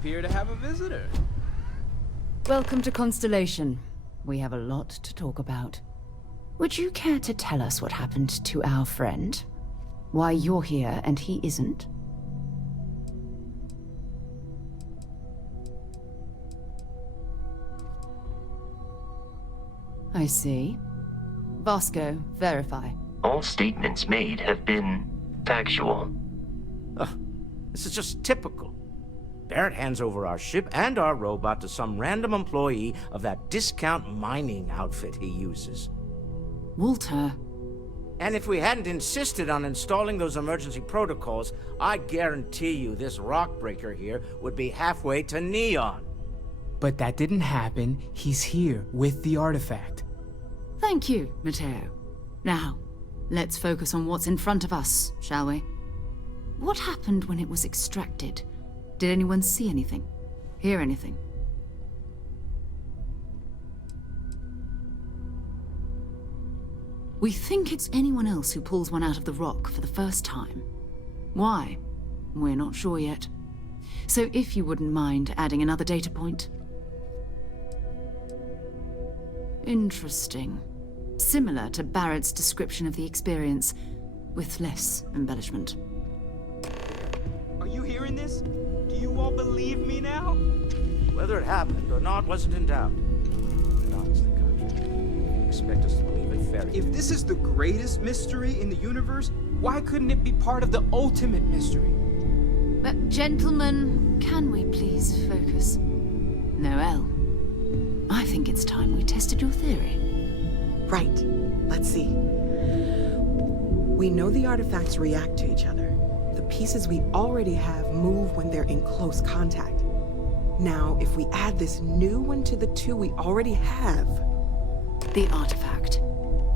appear to have a visitor. Welcome to Constellation. We have a lot to talk about. Would you care to tell us what happened to our friend? Why you're here and he isn't? I see. Vasco, verify. All statements made have been factual. This is just typical. Barrett hands over our ship and our robot to some random employee of that discount mining outfit he uses. Walter. And if we hadn't insisted on installing those emergency protocols, I guarantee you this rock breaker here would be halfway to Neon. But that didn't happen. He's here with the artifact. Thank you, Matteo. Now, let's focus on what's in front of us, shall we? What happened when it was extracted? Did anyone see anything? Hear anything? We think it's anyone else who pulls one out of the rock for the first time. Why? We're not sure yet. So if you wouldn't mind adding another data point. Interesting. Similar to Barrett's description of the experience, with less embellishment. Are you hearing this? Do you all believe me now? Whether it happened or not wasn't in doubt. But honestly, Contra, you expect us to believe in fairy If this is the greatest mystery in the universe, why couldn't it be part of the ultimate mystery? But gentlemen, can we please focus? Noel, I think it's time we tested your theory. Right. Let's see. We know the artifacts react to each other. The pieces we already have move when they're in close contact. Now, if we add this new one to the two we already have... The artifact.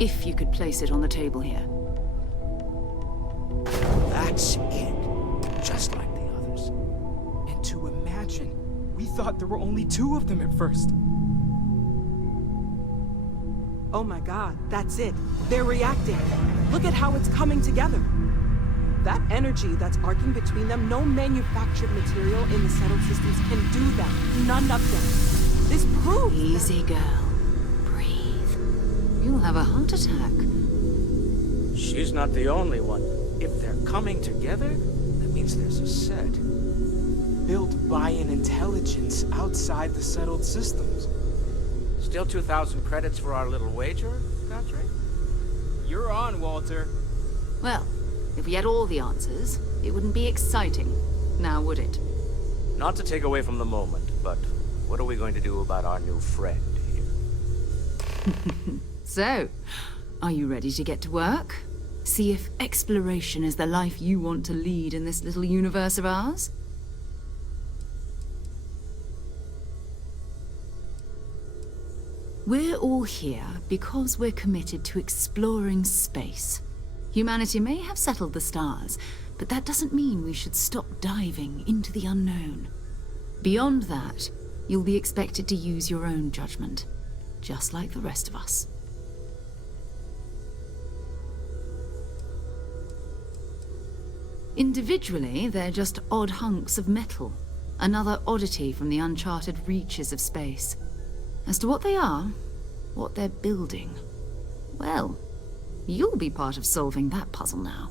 If you could place it on the table here. That's it. Just like the others. And to imagine, we thought there were only two of them at first. Oh my god, that's it. They're reacting. Look at how it's coming together. That energy that's arcing between them, no manufactured material in the settled systems can do that. None of them. This proves... Easy, girl. Breathe. You'll have a heart attack. She's not the only one. If they're coming together, that means there's a set. Built by an intelligence outside the settled systems. Still 2,000 credits for our little wager, Contra? You're on, Walter. Well, if we had all the answers, it wouldn't be exciting. Now, would it? Not to take away from the moment, but what are we going to do about our new friend here? So, are you ready to get to work? See if exploration is the life you want to lead in this little universe of ours? We're all here because we're committed to exploring space. Humanity may have settled the stars, but that doesn't mean we should stop diving into the unknown. Beyond that, you'll be expected to use your own judgment, just like the rest of us. Individually, they're just odd hunks of metal, another oddity from the uncharted reaches of space. As to what they are, what they're building, well, you'll be part of solving that puzzle now.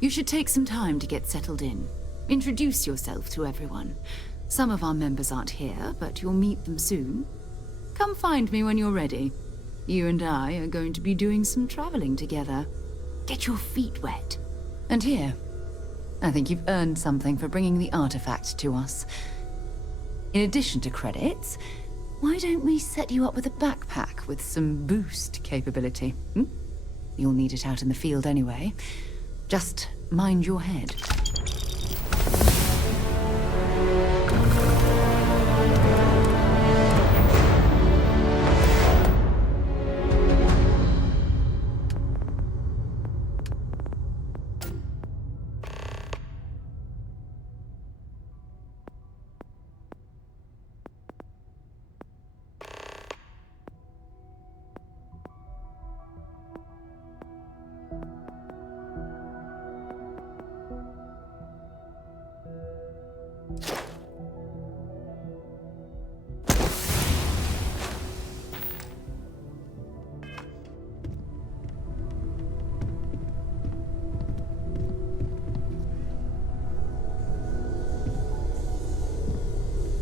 You should take some time to get settled in. Introduce yourself to everyone. Some of our members aren't here, but you'll meet them soon. Come find me when you're ready. You and I are going to be doing some traveling together. Get your feet wet. And here, I think you've earned something for bringing the artifact to us. In addition to credits, why don't we set you up with a backpack with some boost capability? You'll need it out in the field anyway. Just mind your head.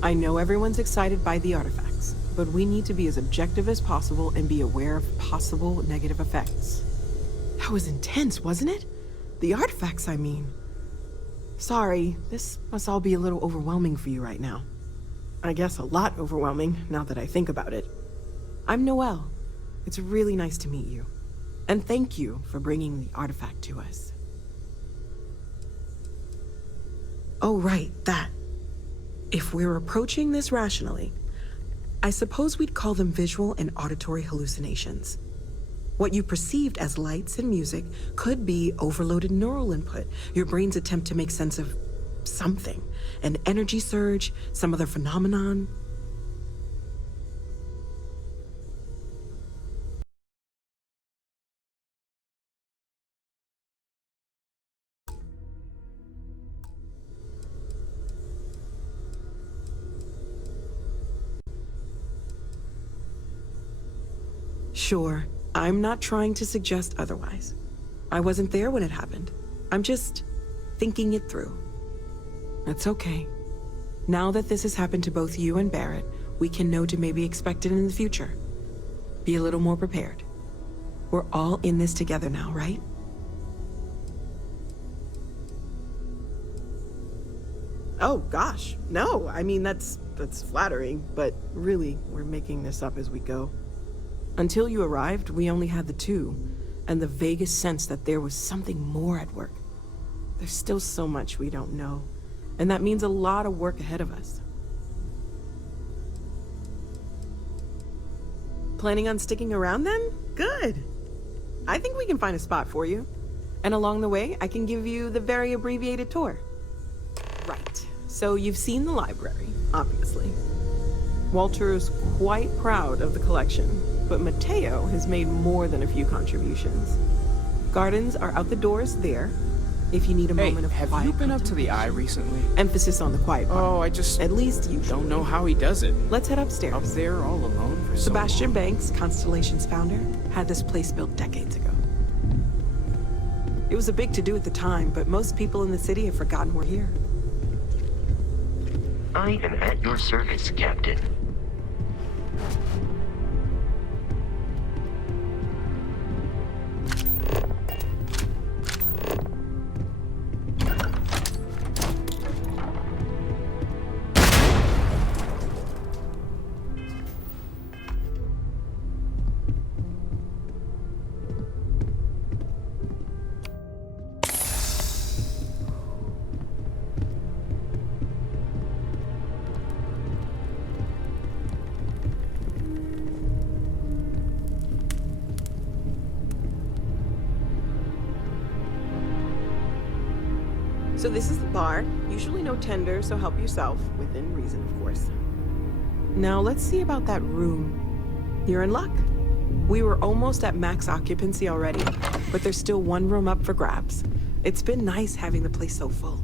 I know everyone's excited by the artifacts, but we need to be as objective as possible and be aware of possible negative effects. That was intense, wasn't it? The artifacts, I mean. Sorry, this must all be a little overwhelming for you right now. I guess a lot overwhelming, now that I think about it. I'm Noelle. It's really nice to meet you. And thank you for bringing the artifact to us. Oh, right, that. If we're approaching this rationally, I suppose we'd call them visual and auditory hallucinations. What you perceived as lights and music could be overloaded neural input, your brain's attempt to make sense of something, an energy surge, some other phenomenon. Sure, I'm not trying to suggest otherwise. I wasn't there when it happened. I'm just thinking it through. That's okay. Now that this has happened to both you and Barrett, we can know to maybe expect it in the future. Be a little more prepared. We're all in this together now, right? Oh gosh, no. I mean, that's flattering, but really, we're making this up as we go. Until you arrived, we only had the two, and the vaguest sense that there was something more at work. There's still so much we don't know, and that means a lot of work ahead of us. Planning on sticking around then? Good. I think we can find a spot for you. And along the way, I can give you the very abbreviated tour. Right. So you've seen the library, obviously. Walter's quite proud of the collection, but Mateo has made more than a few contributions. Gardens are out the doors there, if you need a moment of quiet. Have you been up to the Eye recently? Emphasis on the quiet part. Oh, I just At least you don't know how he does it. Let's head upstairs. Up there all alone for so Sebastian long. Banks, Constellation's founder, had this place built decades ago. It was a big to-do at the time, but most people in the city have forgotten we're here. I am at your service, Captain. So this is the bar. Usually no tender, so help yourself. Within reason, of course. Now let's see about that room. You're in luck. We were almost at max occupancy already, but there's still one room up for grabs. It's been nice having the place so full.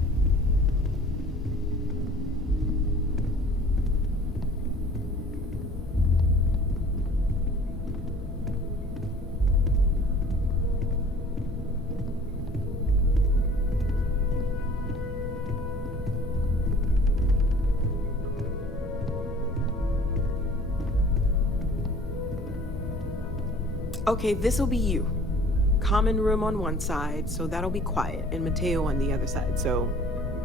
Okay, this'll be you. Common room on one side, so that'll be quiet, and Mateo on the other side, so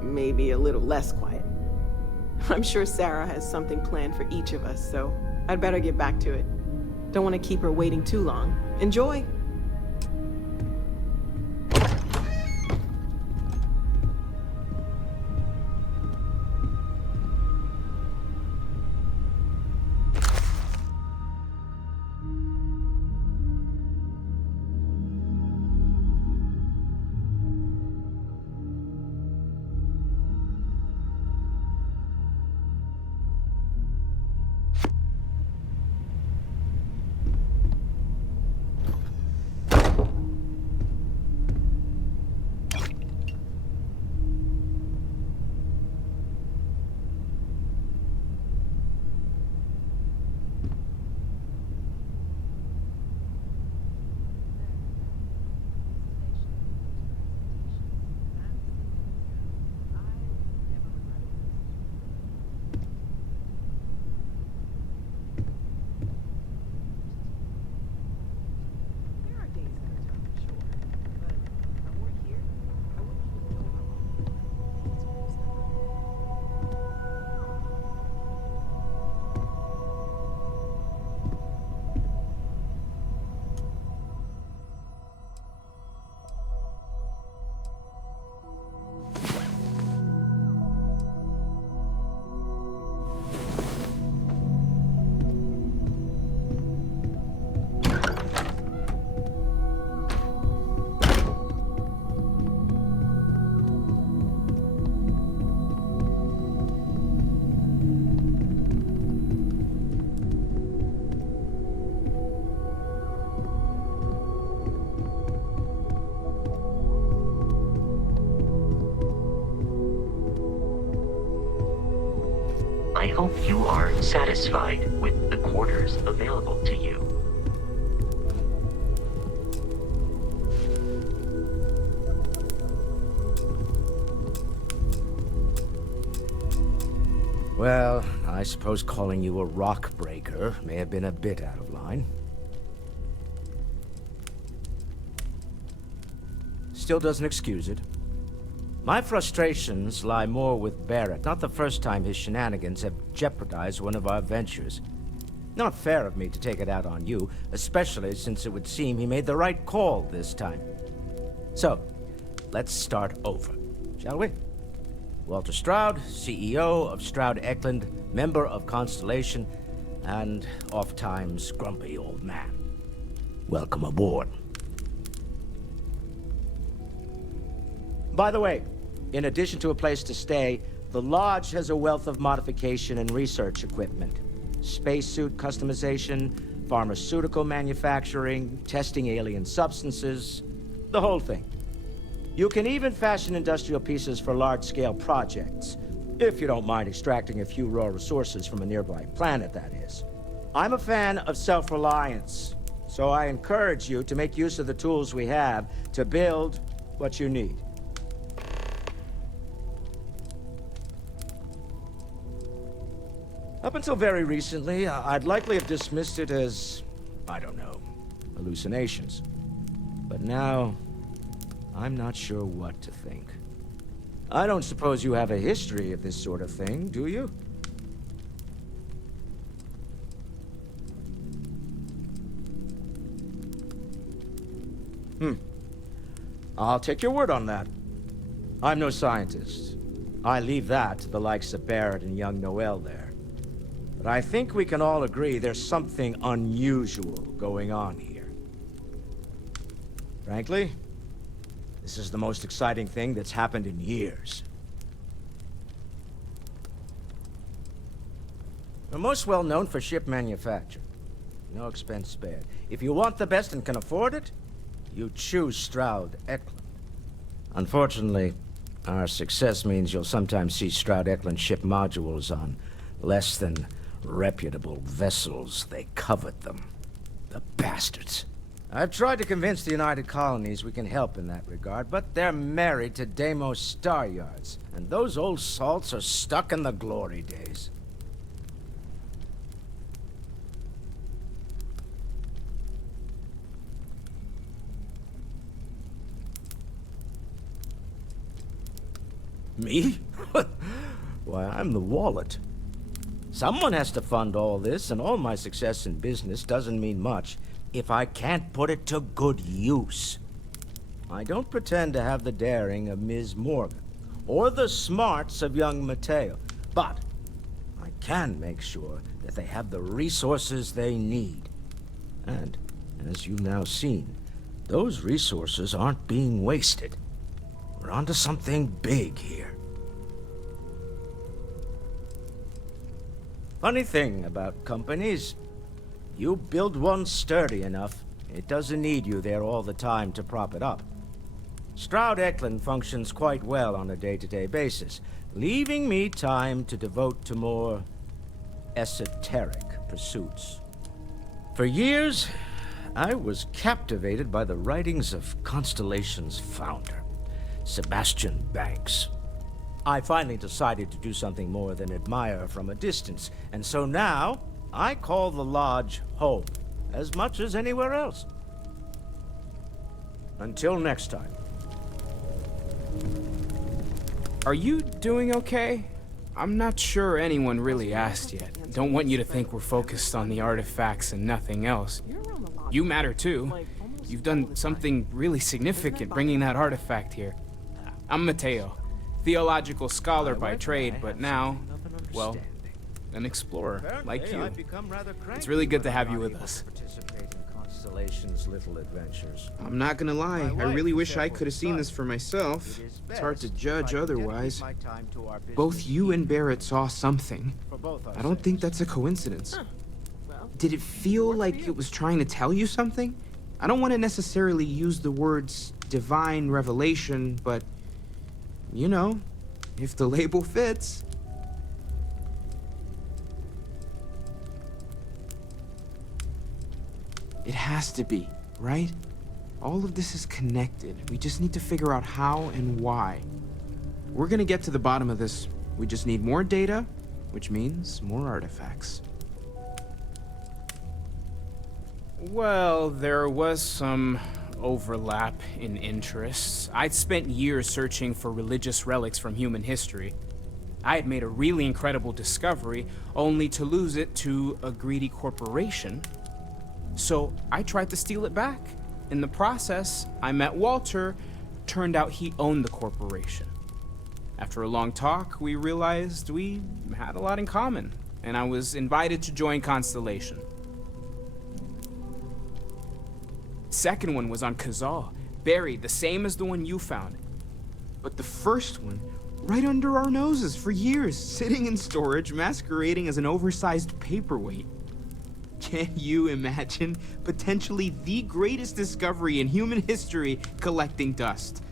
maybe a little less quiet. I'm sure Sarah has something planned for each of us, so I'd better get back to it. Don't want to keep her waiting too long. Enjoy! you are satisfied with the quarters available to you. Well, I suppose calling you a rock breaker may have been a bit out of line. Still doesn't excuse it. My frustrations lie more with Barrett. Not the first time his shenanigans have jeopardized one of our ventures. Not fair of me to take it out on you, especially since it would seem he made the right call this time. So, let's start over, shall we? Walter Stroud, CEO of Stroud Eklund, member of Constellation, and oft-times grumpy old man. Welcome aboard. By the way, in addition to a place to stay, the Lodge has a wealth of modification and research equipment. Spacesuit customization, pharmaceutical manufacturing, testing alien substances, the whole thing. You can even fashion industrial pieces for large-scale projects, if you don't mind extracting a few raw resources from a nearby planet, that is. I'm a fan of self-reliance, so I encourage you to make use of the tools we have to build what you need. Up until very recently, I'd likely have dismissed it as, I don't know, hallucinations. But now, I'm not sure what to think. I don't suppose you have a history of this sort of thing, do you? I'll take your word on that. I'm no scientist. I leave that to the likes of Barrett and young Noel there. But I think we can all agree there's something unusual going on here. Frankly, this is the most exciting thing that's happened in years. We're most well known for ship manufacture. No expense spared. If you want the best and can afford it, you choose Stroud Eklund. Unfortunately, our success means you'll sometimes see Stroud Eklund ship modules on less than reputable vessels. They covet them. The bastards. I've tried to convince the United Colonies we can help in that regard, but they're married to Deimos Star Yards, and those old salts are stuck in the glory days. Me? Why, I'm the wallet. Someone has to fund all this, and all my success in business doesn't mean much if I can't put it to good use. I don't pretend to have the daring of Ms. Morgan, or the smarts of young Mateo, but I can make sure that they have the resources they need. And, as you've now seen, those resources aren't being wasted. We're onto something big here. Funny thing about companies, you build one sturdy enough, it doesn't need you there all the time to prop it up. Stroud Eklund functions quite well on a day-to-day basis, leaving me time to devote to more esoteric pursuits. For years, I was captivated by the writings of Constellation's founder, Sebastian Banks. I finally decided to do something more than admire from a distance, and so now I call the Lodge home, as much as anywhere else. Until next time. Are you doing okay? I'm not sure anyone really asked yet. Don't want you to think we're focused on the artifacts and nothing else. You matter too. You've done something really significant bringing that artifact here. I'm Mateo, theological scholar by trade, but now, well, an explorer like you. It's really good to have you with us. Constellation's little adventures. I'm not gonna lie, I really wish I could have seen this for myself. It's hard to judge otherwise. Both you and Barrett saw something. I don't think that's a coincidence. Did it feel like it was trying to tell you something? I don't want to necessarily use the words divine revelation, but you know, if the label fits. It has to be, right? All of this is connected. We just need to figure out how and why. We're gonna get to the bottom of this. We just need more data, which means more artifacts. Well, there was some overlap in interests. I'd spent years searching for religious relics from human history. I had made a really incredible discovery, only to lose it to a greedy corporation. So I tried to steal it back. In the process, I met Walter. Turned out he owned the corporation. After a long talk, we realized we had a lot in common, and I was invited to join Constellation. Second one was on Kazal, buried the same as the one you found. But the first one, right under our noses for years, sitting in storage, masquerading as an oversized paperweight. Can you imagine potentially the greatest discovery in human history collecting dust?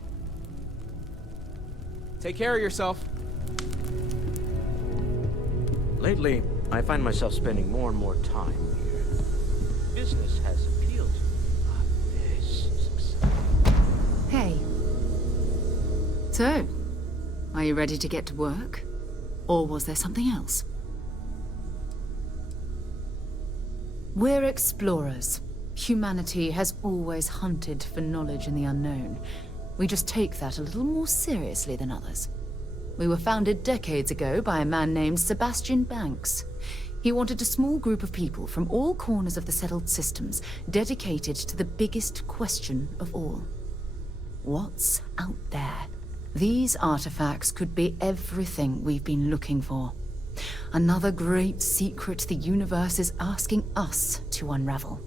Take care of yourself. Lately, I find myself spending more and more time here. Business has appealed to me, but this... Hey. So, are you ready to get to work? Or was there something else? We're explorers. Humanity has always hunted for knowledge in the unknown. We just take that a little more seriously than others. We were founded decades ago by a man named Sebastian Banks. He wanted a small group of people from all corners of the settled systems, dedicated to the biggest question of all. What's out there? These artifacts could be everything we've been looking for. Another great secret the universe is asking us to unravel.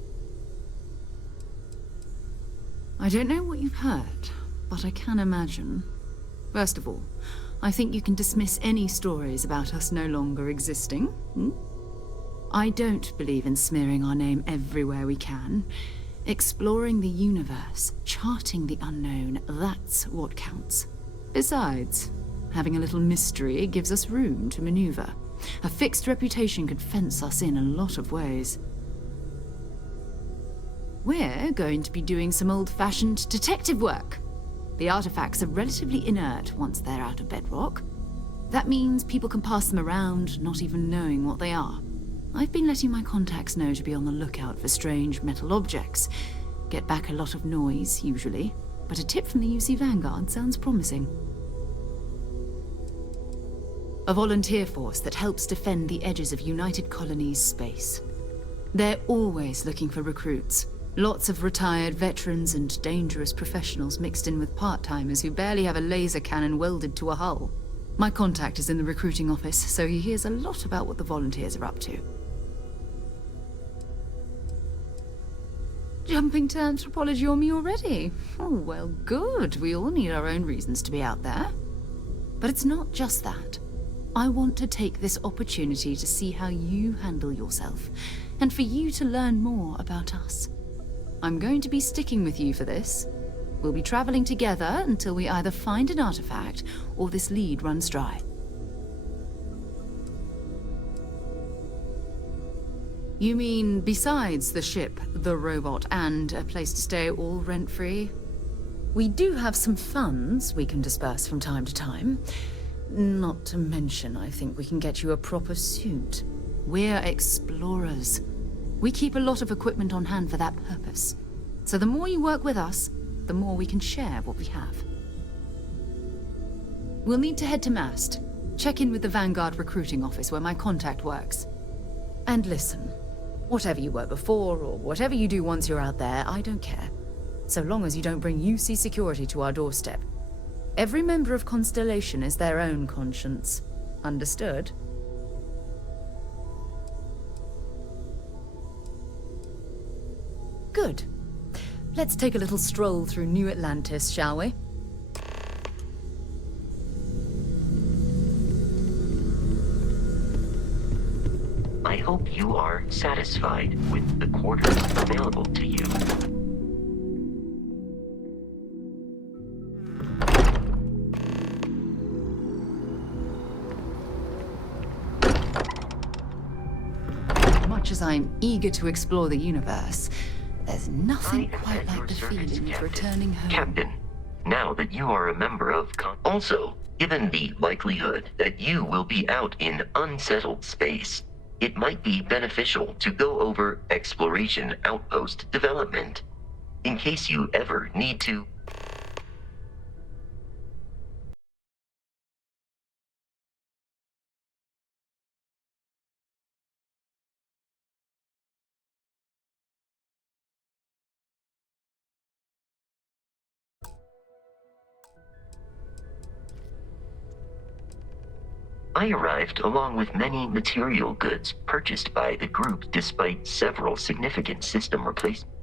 I don't know what you've heard, but I can imagine. First of all, I think you can dismiss any stories about us no longer existing. I don't believe in smearing our name everywhere we can. Exploring the universe, charting the unknown, that's what counts. Besides, having a little mystery gives us room to maneuver. A fixed reputation could fence us in a lot of ways. We're going to be doing some old-fashioned detective work. The artifacts are relatively inert once they're out of bedrock. That means people can pass them around, not even knowing what they are. I've been letting my contacts know to be on the lookout for strange metal objects. Get back a lot of noise, usually, but a tip from the UC Vanguard sounds promising. A volunteer force that helps defend the edges of United Colonies space. They're always looking for recruits. Lots of retired veterans and dangerous professionals mixed in with part-timers who barely have a laser cannon welded to a hull. My contact is in the recruiting office, so he hears a lot about what the volunteers are up to. Jumping to anthropology on me already? Oh, well, good. We all need our own reasons to be out there. But it's not just that. I want to take this opportunity to see how you handle yourself, and for you to learn more about us. I'm going to be sticking with you for this. We'll be traveling together until we either find an artifact or this lead runs dry. You mean besides the ship, the robot, and a place to stay all rent-free? We do have some funds we can disperse from time to time. Not to mention, I think we can get you a proper suit. We're explorers. We keep a lot of equipment on hand for that purpose. So the more you work with us, the more we can share what we have. We'll need to head to Mast. Check in with the Vanguard recruiting office where my contact works. And listen, whatever you were before or whatever you do once you're out there, I don't care. So long as you don't bring UC security to our doorstep. Every member of Constellation is their own conscience. Understood? Good. Let's take a little stroll through New Atlantis, shall we? I hope you are satisfied with the quarters available to you. Much as I'm eager to explore the universe, There's nothing I am quite at like your the service, feeling of Captain. returning home. Captain, now that you are a member of Also, given the likelihood that you will be out in unsettled space, it might be beneficial to go over exploration outpost development, in case you ever need to. I arrived along with many material goods purchased by the group despite several significant system replacements.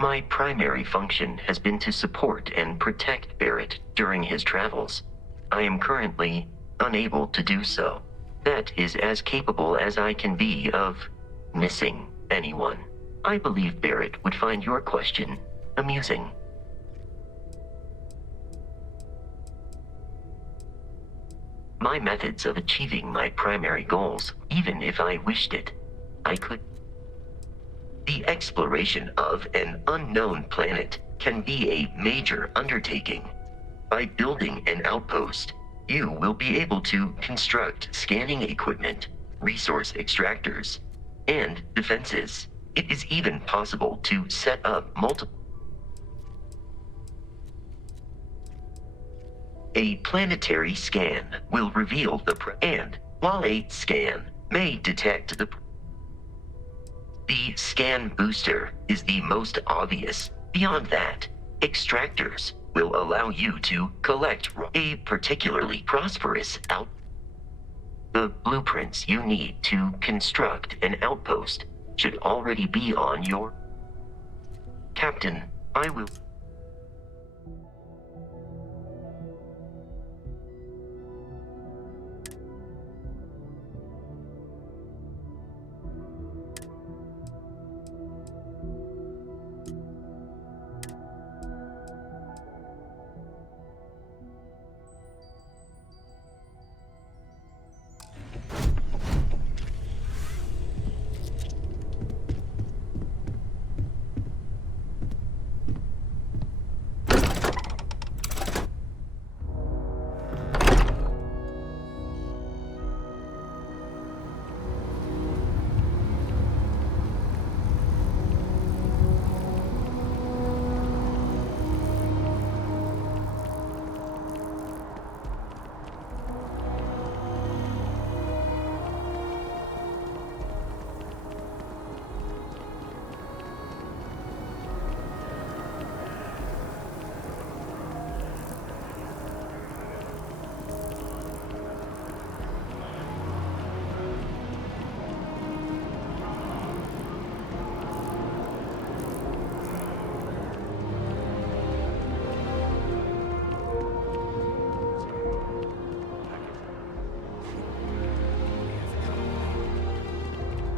My primary function has been to support and protect Barrett during his travels. I am currently unable to do so. That is as capable as I can be of missing anyone. I believe Barrett would find your question amusing. My methods of achieving my primary goals, even if I wished it, I could. The exploration of an unknown planet can be a major undertaking. By building an outpost, you will be able to construct scanning equipment, resource extractors, and defenses. It is even possible to set up multiple. A planetary scan will reveal and while a scan may detect the scan booster is the most obvious. Beyond that, extractors will allow you to collect a particularly prosperous The blueprints you need to construct an outpost should already be on your... Captain, I will...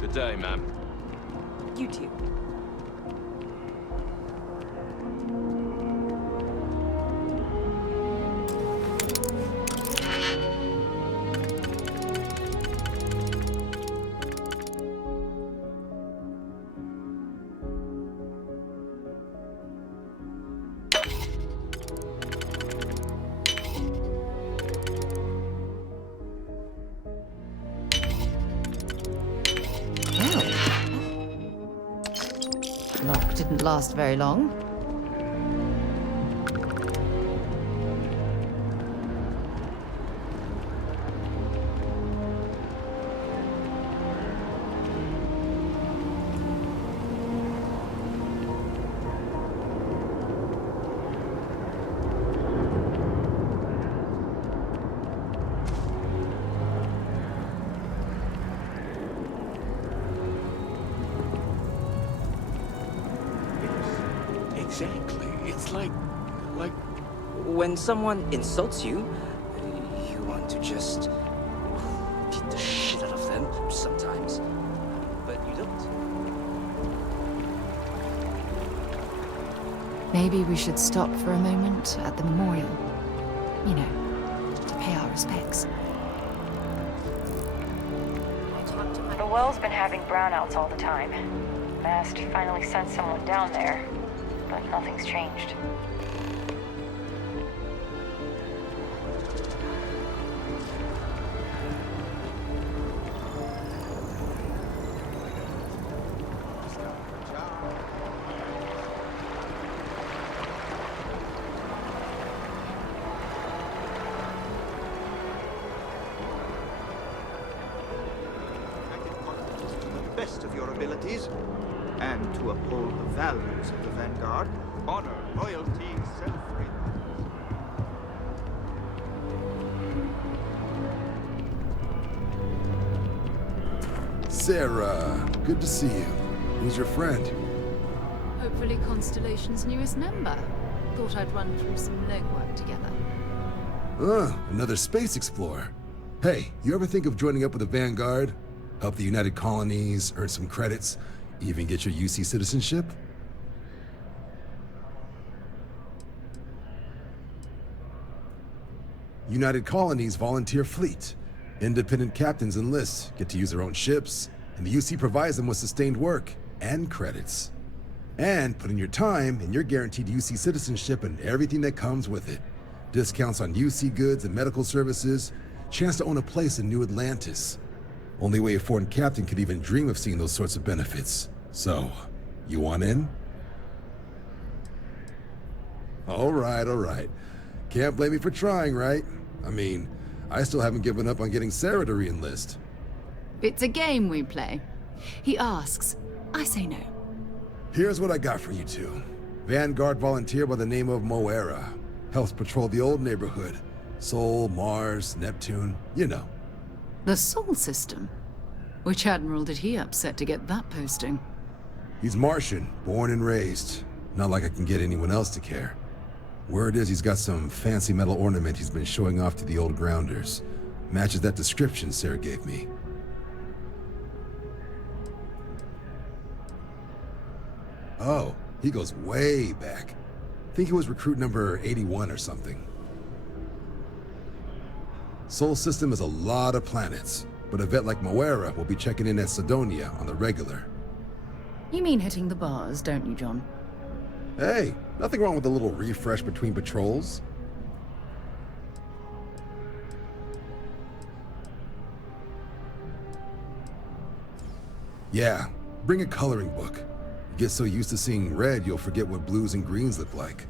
Good day, ma'am. You too. Lock didn't last very long. Exactly. It's like... When someone insults you, you want to just beat the shit out of them sometimes, but you don't. Maybe we should stop for a moment at the memorial. You know, to pay our respects. well's been having brownouts all the time. Mast finally sent someone down there, but nothing's changed. Best of your abilities, and to uphold the values of the Vanguard: honor, loyalty, self-reliance. Sarah, good to see you. Who's your friend? Hopefully Constellation's newest member. Thought I'd run through some legwork together. Another space explorer. Hey, you ever think of joining up with the Vanguard? Help the United Colonies, earn some credits, even get your UC citizenship? United Colonies volunteer fleet. Independent captains enlist, get to use their own ships, and the UC provides them with sustained work and credits. And put in your time, and you're guaranteed UC citizenship and everything that comes with it. Discounts on UC goods and medical services, chance to own a place in New Atlantis. Only way a foreign captain could even dream of seeing those sorts of benefits. So, you want in? All right. Can't blame me for trying, right? I mean, I still haven't given up on getting Sarah to re-enlist. It's a game we play. He asks, I say no. Here's what I got for you two. Vanguard volunteer by the name of Moera. Helps patrol the old neighborhood. Sol, Mars, Neptune, you know. The Sol system? Which admiral did he upset to get that posting? He's Martian, born and raised. Not like I can get anyone else to care. Word is he's got some fancy metal ornament he's been showing off to the old grounders. Matches that description Sarah gave me. Oh, he goes way back. Think he was recruit number 81 or something. Sol system is a lot of planets, but a vet like Moera will be checking in at Sidonia on the regular. You mean hitting the bars, don't you, John? Hey, nothing wrong with a little refresh between patrols. Yeah, bring a coloring book. You get so used to seeing red, you'll forget what blues and greens look like.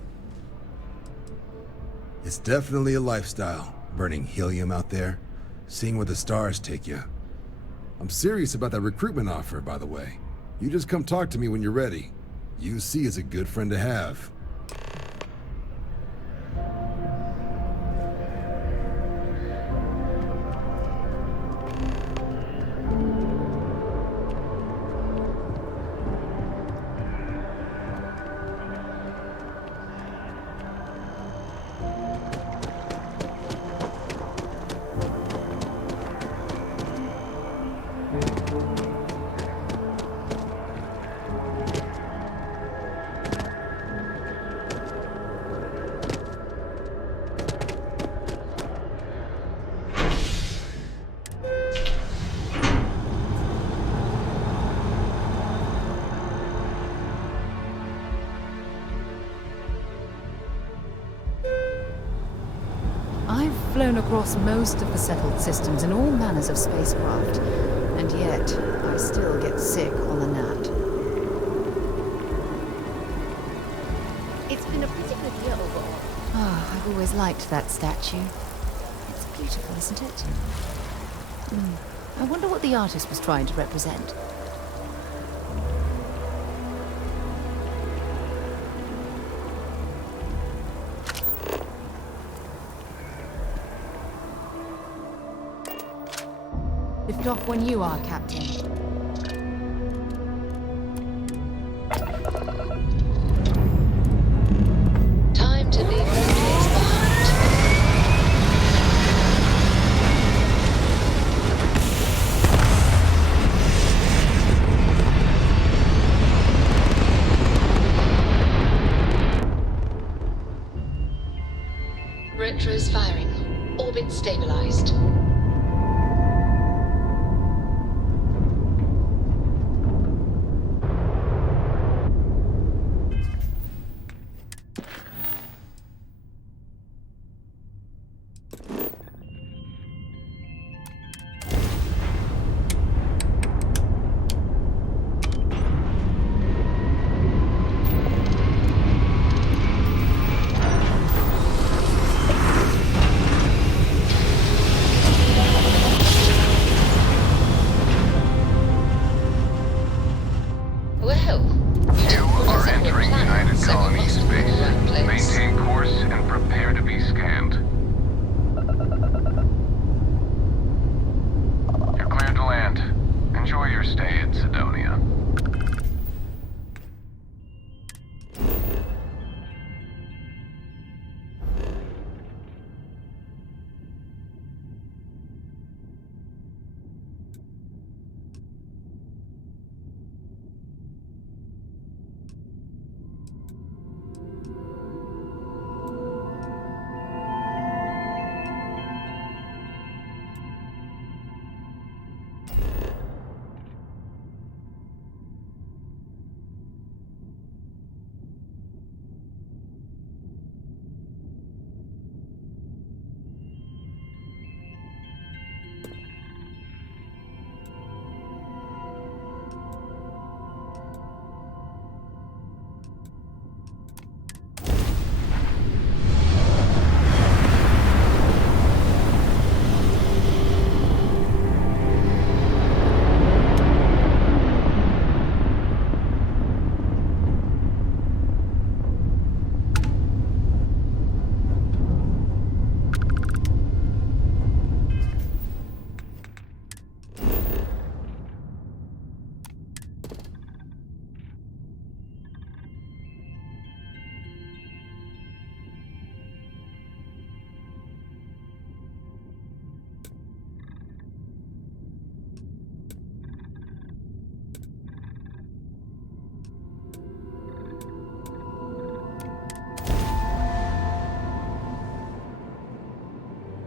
It's definitely a lifestyle, burning helium out there, seeing where the stars take you. I'm serious about that recruitment offer, by the way. You just come talk to me when you're ready. UC is a good friend to have. I've flown across most of the settled systems in all manners of spacecraft, and yet I still get sick on the gnat. It's been a pretty good year overall. Ah, I've always liked that statue. It's beautiful, isn't it? I wonder what the artist was trying to represent. Lift off when you are, Captain. Time to leave the days behind. Retros firing. Orbit stabilized. Well, You are entering United so Colony you must be in the space. right place. Maintain course and prepare to be scanned. You're cleared to land. Enjoy your stay at Sidonia.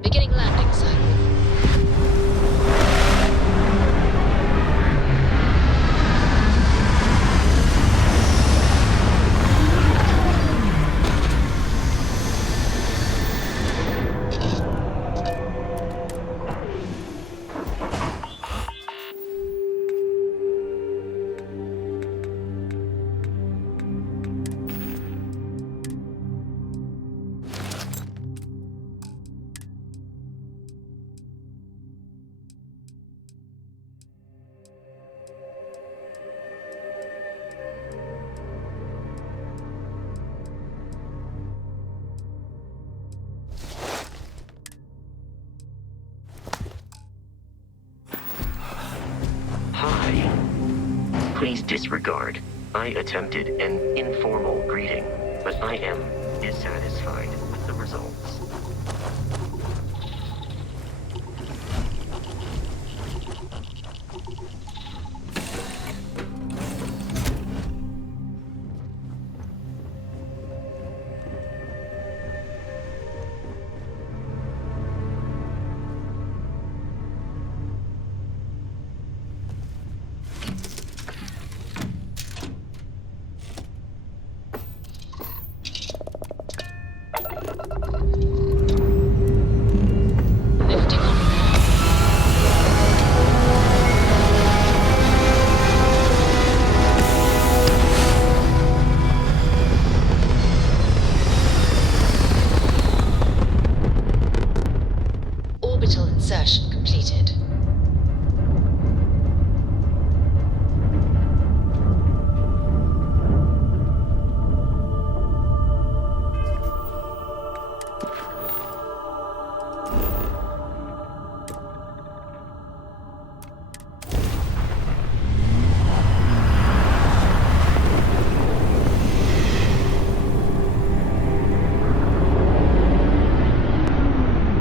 Beginning landing cycle. Hi. Please disregard. I attempted an informal greeting, but I am dissatisfied with the results. Lifting on orbital insertion completed.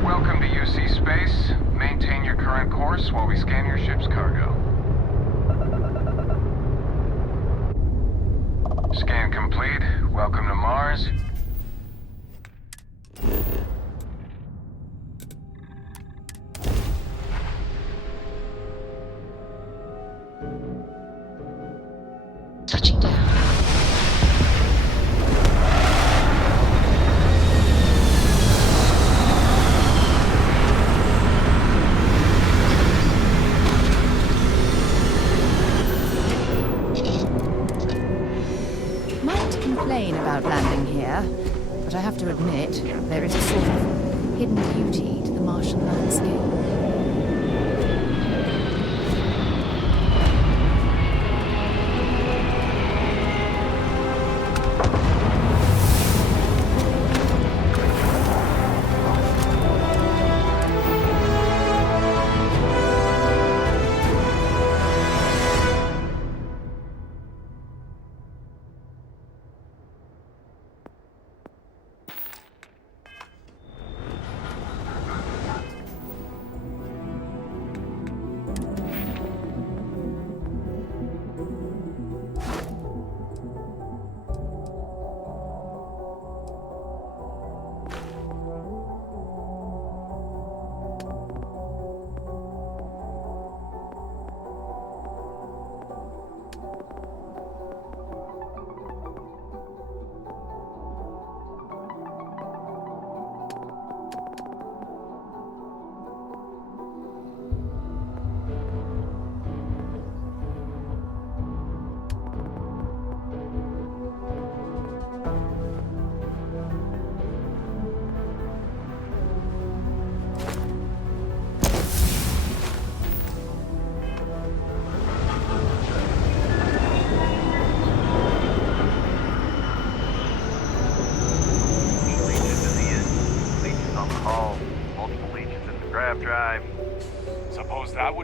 Welcome to UC Space. Maintain your current course while we scan your ship's cargo. Scan complete. Welcome to Mars. Touching down. Might complain about landing here, but I have to admit, there is a sort of hidden beauty to the Martian landscape.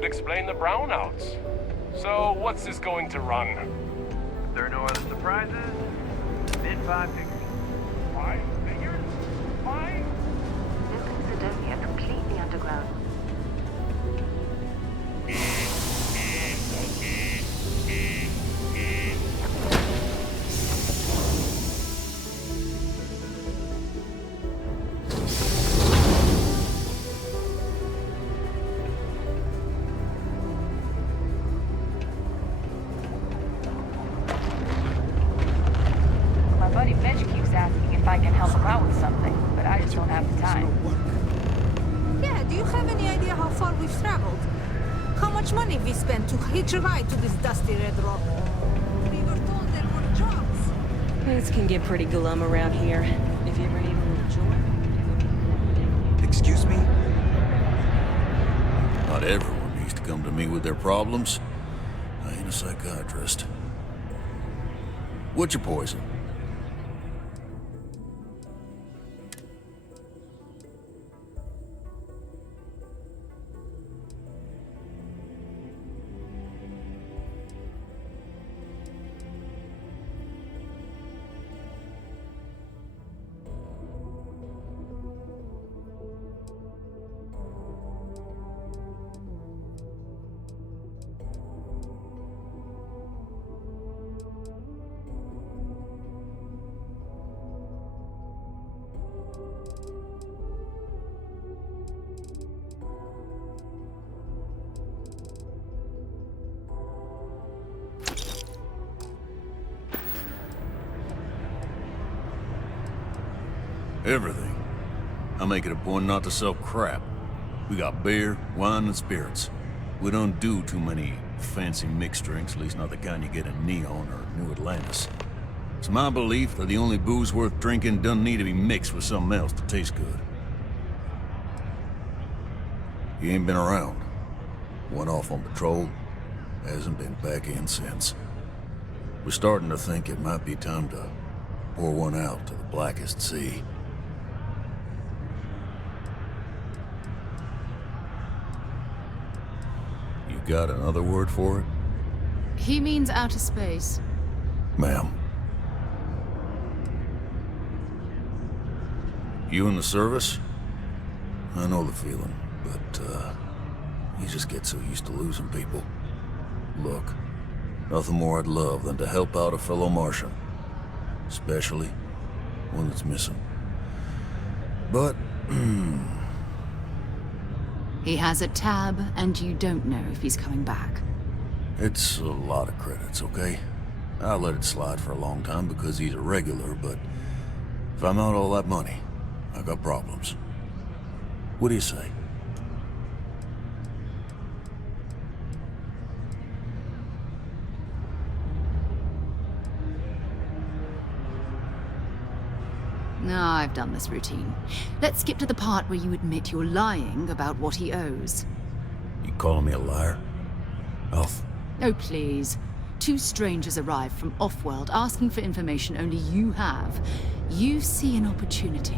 explain the brownouts. So, what's this going to run? If there are no other surprises, mid 5 figures. 5 figures? 5? Nuke Sidonia completely underground. My buddy Mitch keeps asking if I can help him out with something, but I just don't have the time. Yeah, do you have any idea how far we've traveled? How much money we spent to hitch a ride to this dusty red rock? We were told there were jobs. Things can get pretty glum around here. If you ever need a little joy. Excuse me? Not everyone needs to come to me with their problems. I ain't a psychiatrist. What's your poison? Everything. I make it a point not to sell crap. We got beer, wine, and spirits. We don't do too many fancy mixed drinks, at least not the kind you get in Neon or New Atlantis. It's my belief that the only booze worth drinking doesn't need to be mixed with something else to taste good. You ain't been around. Went off on patrol, hasn't been back in since. We're starting to think it might be time to pour one out to the blackest sea. You got another word for it? He means outer space. Ma'am. You in the service? I know the feeling, but, you just get so used to losing people. Look, nothing more I'd love than to help out a fellow Martian. Especially one that's missing. But, He has a tab, and you don't know if he's coming back. it's a lot of credits, okay? I let it slide for a long time because he's a regular, but if I'm out all that money, I got problems. What do you say? No, I've done this routine. Let's skip to the part where you admit you're lying about what he owes. You calling me a liar? Alf. Oh, please. Two strangers arrive from off-world asking for information only you have. You see an opportunity.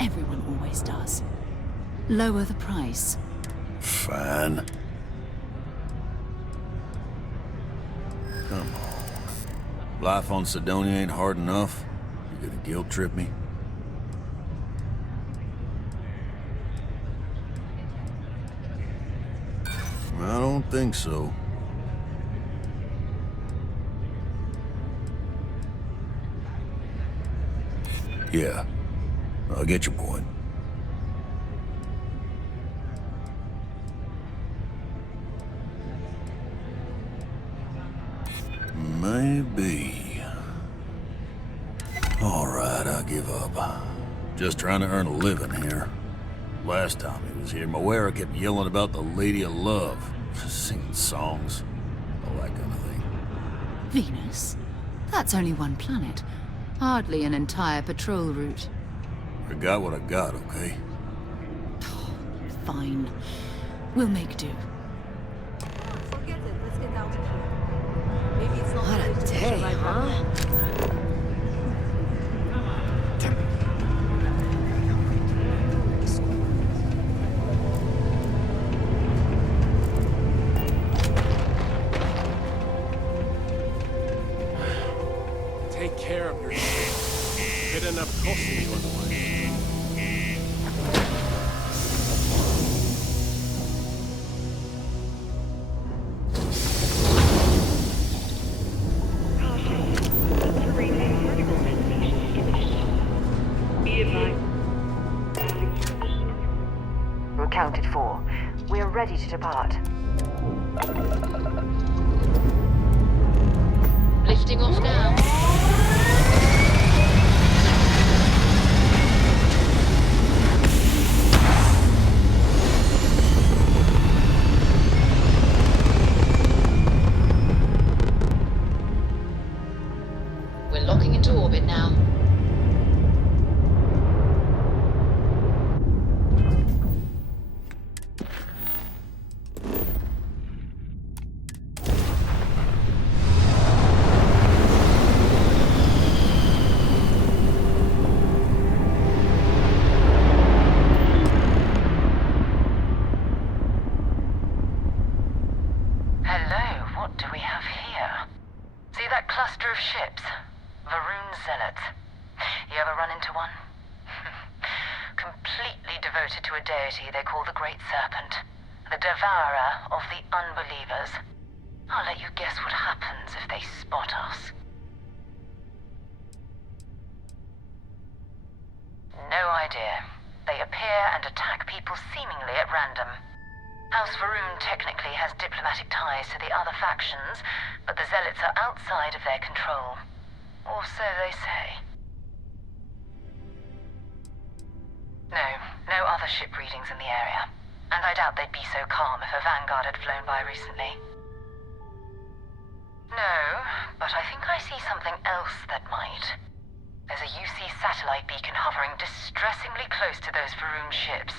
Everyone always does. Lower the price. Fine. Come on. Life on Sidonia ain't hard enough. You gonna guilt trip me? I don't think so. Yeah, I get your point. Maybe. All right, I give up. Just trying to earn a living here. Last time he was here, Moira kept yelling about the Lady of Love, singing songs, all that kind of thing. Venus? That's only one planet. Hardly an entire patrol route. I got what I got, okay? Fine. We'll make do. Forget it. Let's get out of here. Maybe it's not What a good to day, survive huh? that. care of your shit. It enough costing you otherwise. We're accounted for. We're ready to depart. Lifting off now. We're locking into orbit now. They call the Great Serpent, the devourer of the unbelievers. I'll let you guess what happens if they spot us. No idea. They appear and attack people seemingly at random. House Varun technically has diplomatic ties to the other factions, but the Zealots are outside of their control. Or so they say. No other ship readings in the area. And I doubt they'd be so calm if a Vanguard had flown by recently. No, but I think I see something else that might. There's a UC satellite beacon hovering distressingly close to those Varun ships.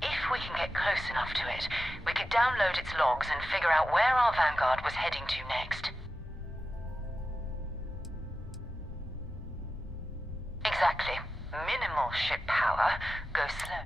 If we can get close enough to it, we could download its logs and figure out where our Vanguard was heading to next. Exactly. Minimal ship power, go slow.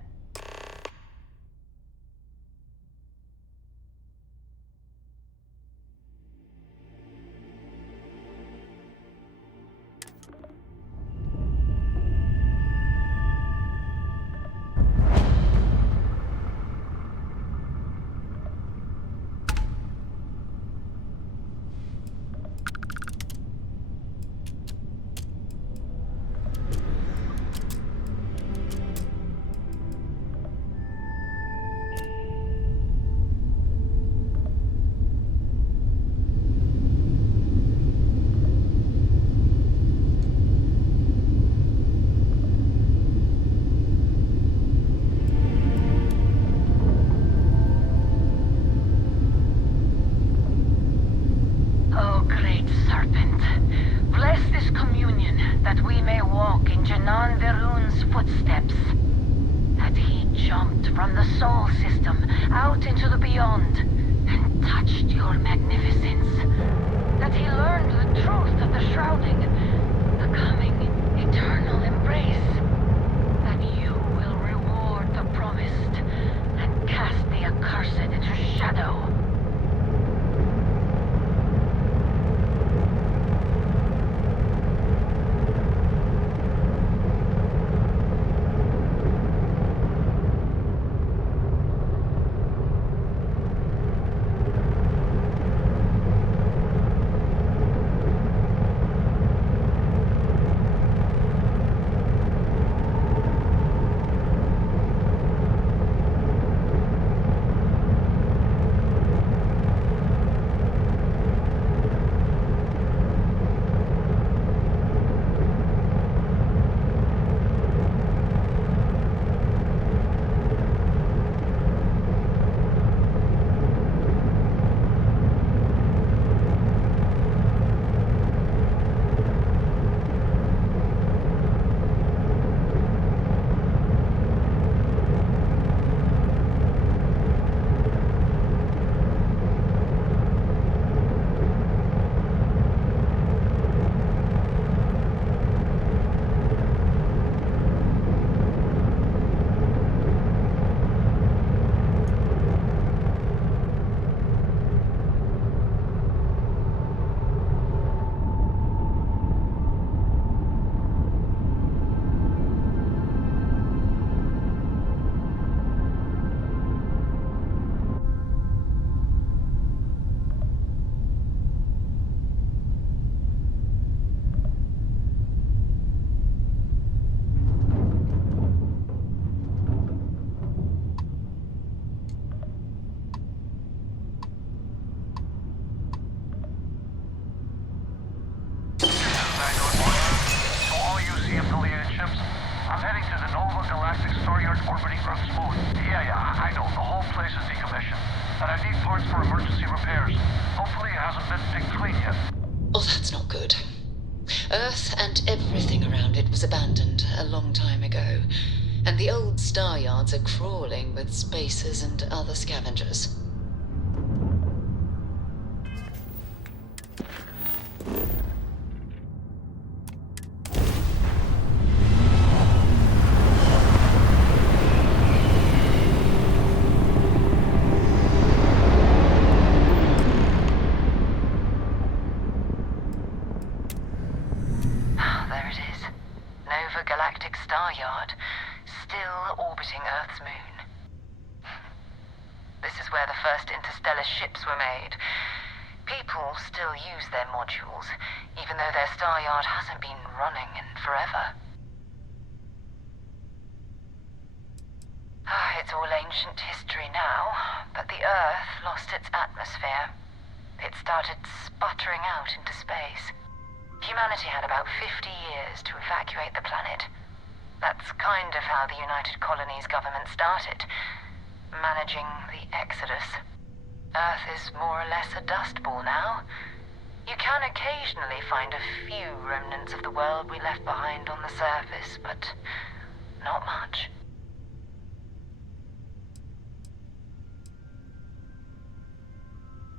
I'm heading to the Nova Galactic Star Yard orbiting Earth's moon. Yeah, I know. The whole place is decommissioned. And I need parts for emergency repairs. Hopefully it hasn't been picked clean yet. Oh, that's not good. Earth and everything around it was abandoned a long time ago, and the old star yards are crawling with spacers and other scavengers. Ships were made. People still use their modules, even though their star yard hasn't been running in forever. It's all ancient history now, but the Earth lost its atmosphere. It started sputtering out into space. Humanity had about 50 years to evacuate the planet. That's kind of how the United Colonies government started, managing the exodus. Earth is more or less a dust ball now. You can occasionally find a few remnants of the world we left behind on the surface, but not much.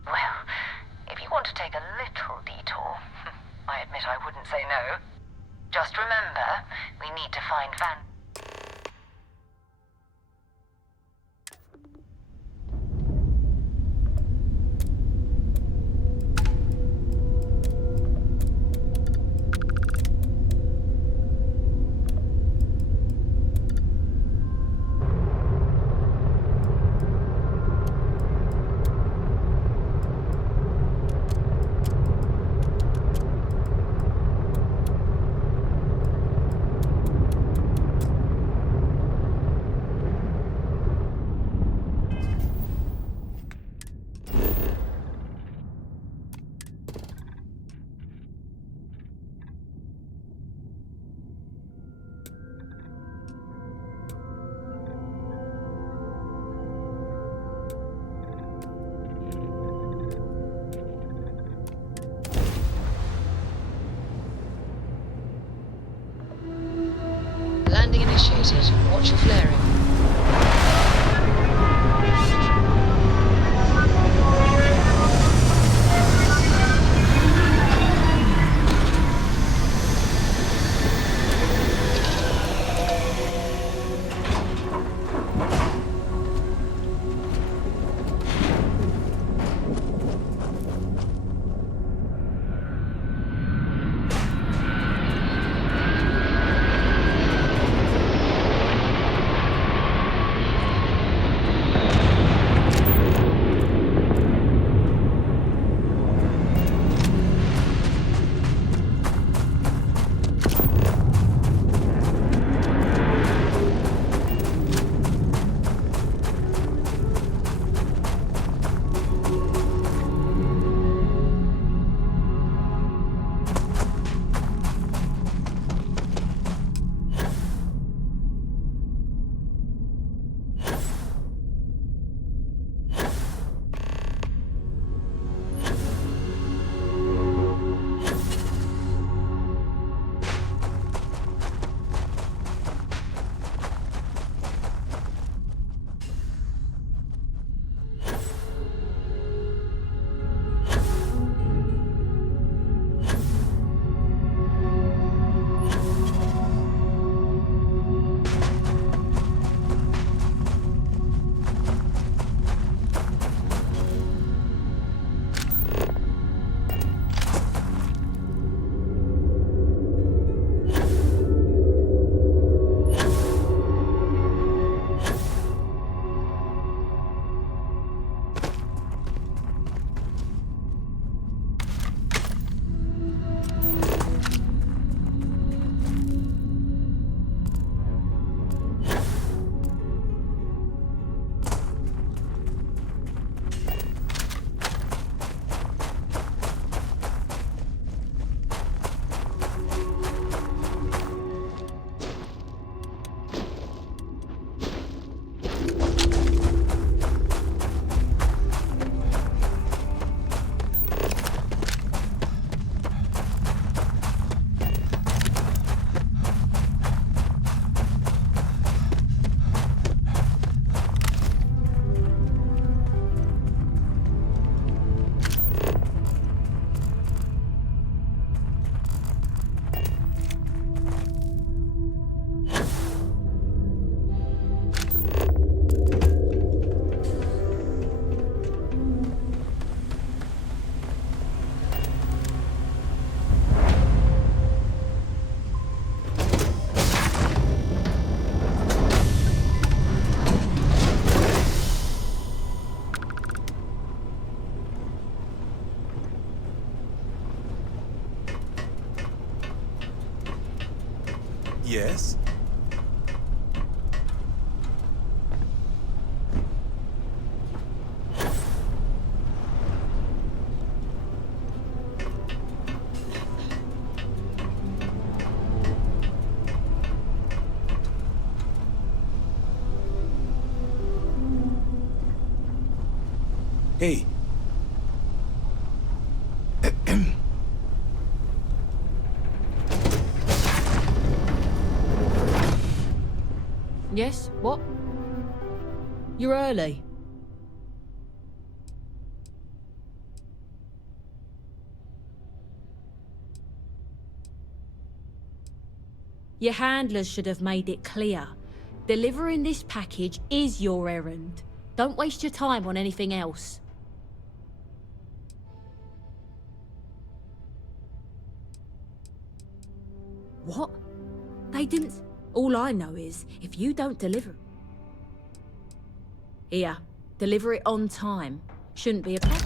Well, if you want to take a little detour, I admit I wouldn't say no. Just remember, we need to find Van... Landing initiated. Watch your flaring. Yes? Hey. Yes? What? You're early. Your handlers should have made it clear. Delivering this package is your errand. Don't waste your time on anything else. What? They didn't... All I know is, if you don't deliver... Here, deliver it on time. Shouldn't be a problem.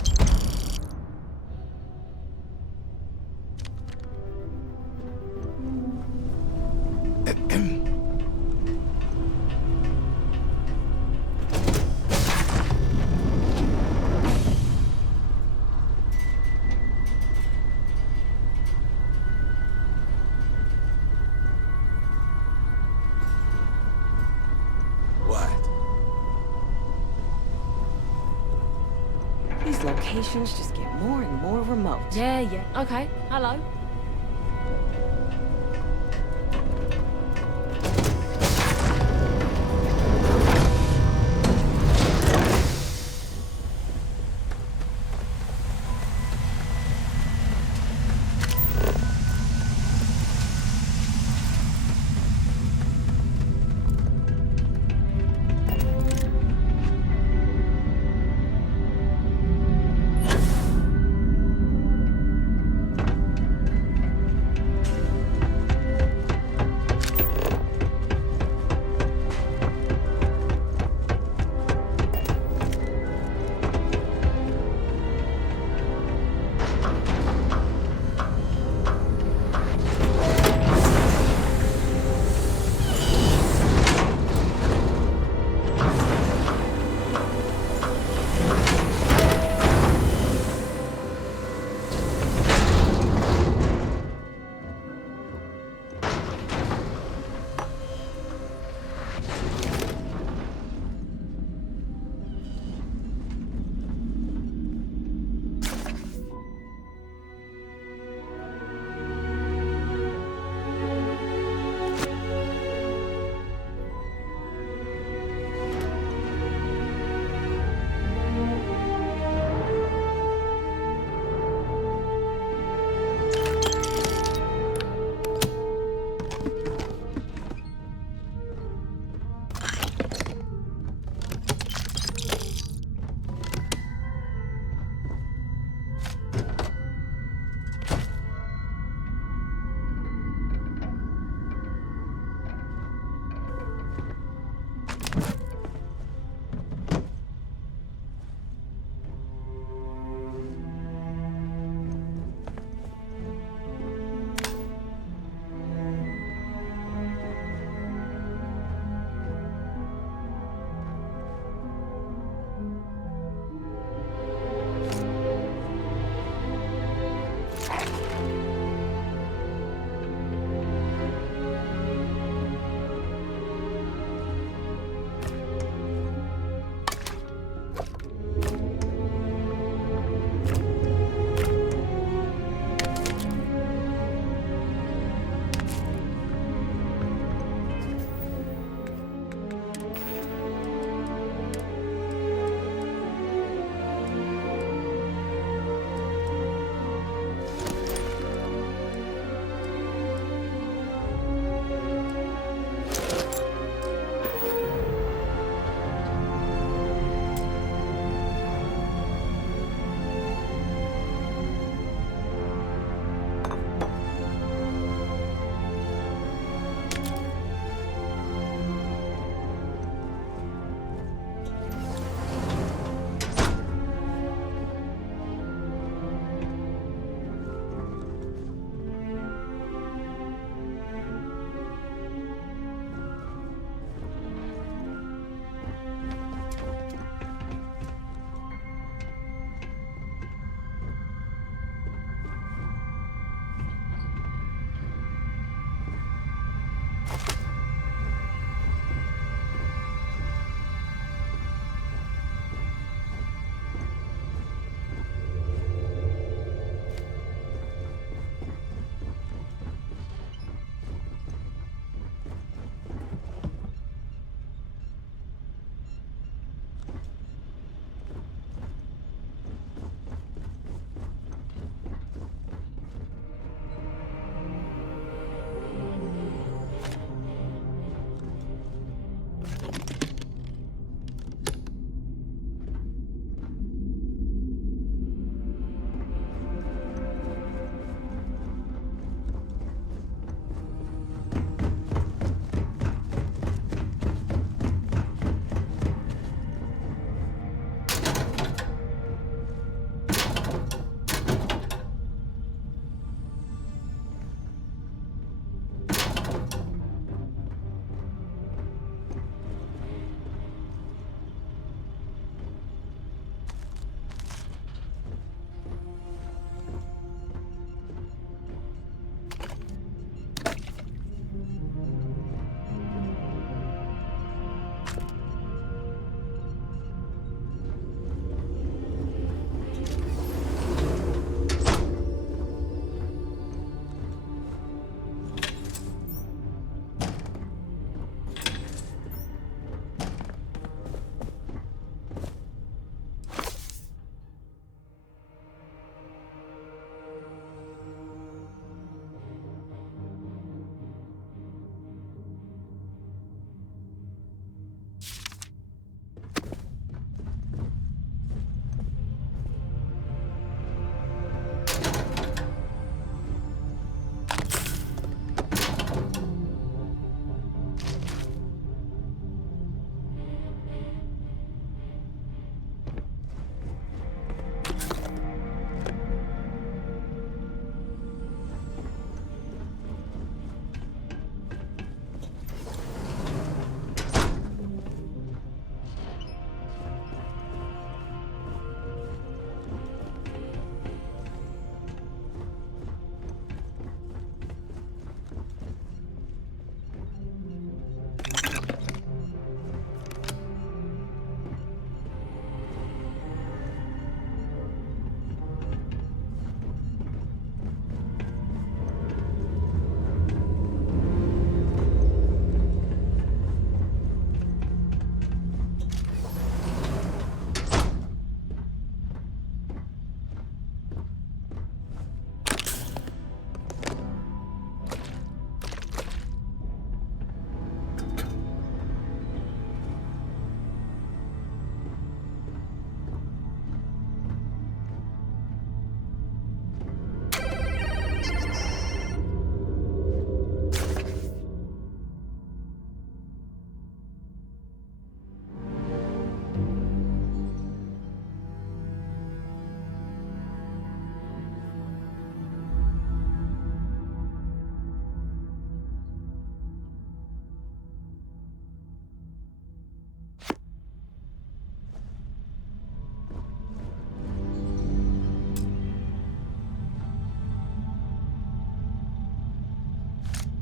These locations just get more and more remote. Yeah. Okay, hello.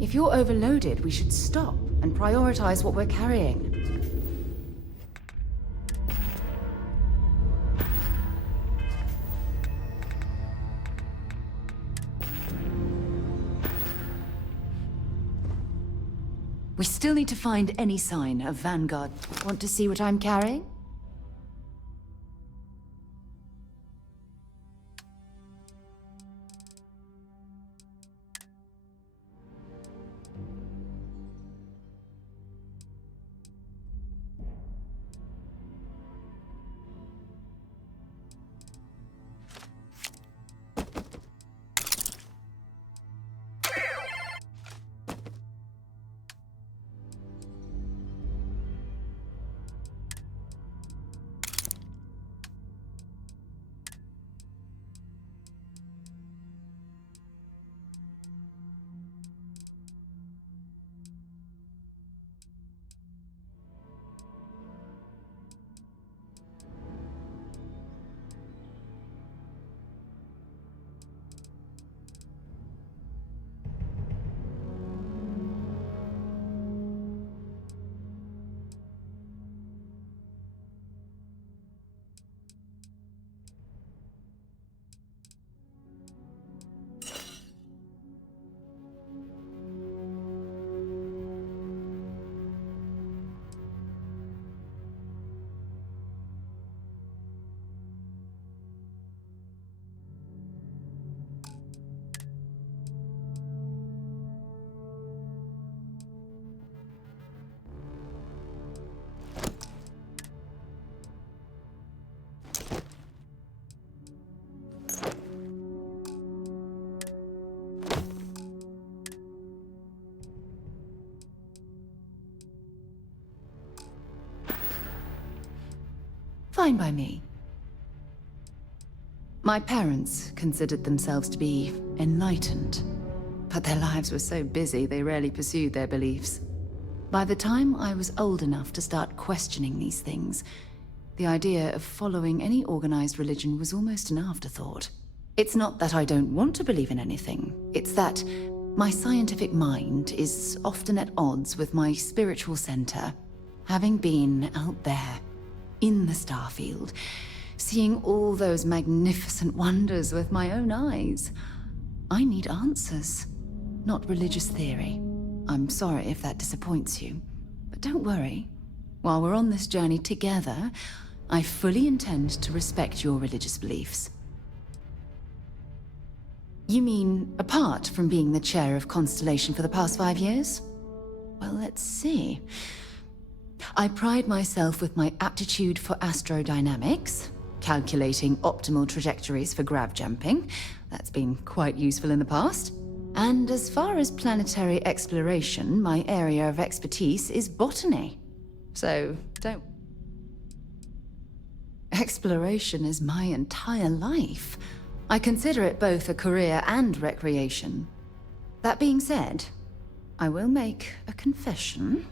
If you're overloaded, we should stop and prioritize what we're carrying. We still need to find any sign of Vanguard. Want to see what I'm carrying? Fine by me. My parents considered themselves to be enlightened, but their lives were so busy they rarely pursued their beliefs. By the time I was old enough to start questioning these things, the idea of following any organized religion was almost an afterthought. It's not that I don't want to believe in anything, it's that my scientific mind is often at odds with my spiritual center, having been out there in the starfield, seeing all those magnificent wonders with my own eyes. I need answers, not religious theory. I'm sorry if that disappoints you, but don't worry. While we're on this journey together, I fully intend to respect your religious beliefs. You mean apart from being the chair of Constellation for the past 5 years? Well, let's see. I pride myself with my aptitude for astrodynamics, calculating optimal trajectories for grav jumping. That's been quite useful in the past. And as far as planetary exploration, my area of expertise is botany. So, don't... Exploration is my entire life. I consider it both a career and recreation. That being said, I will make a confession,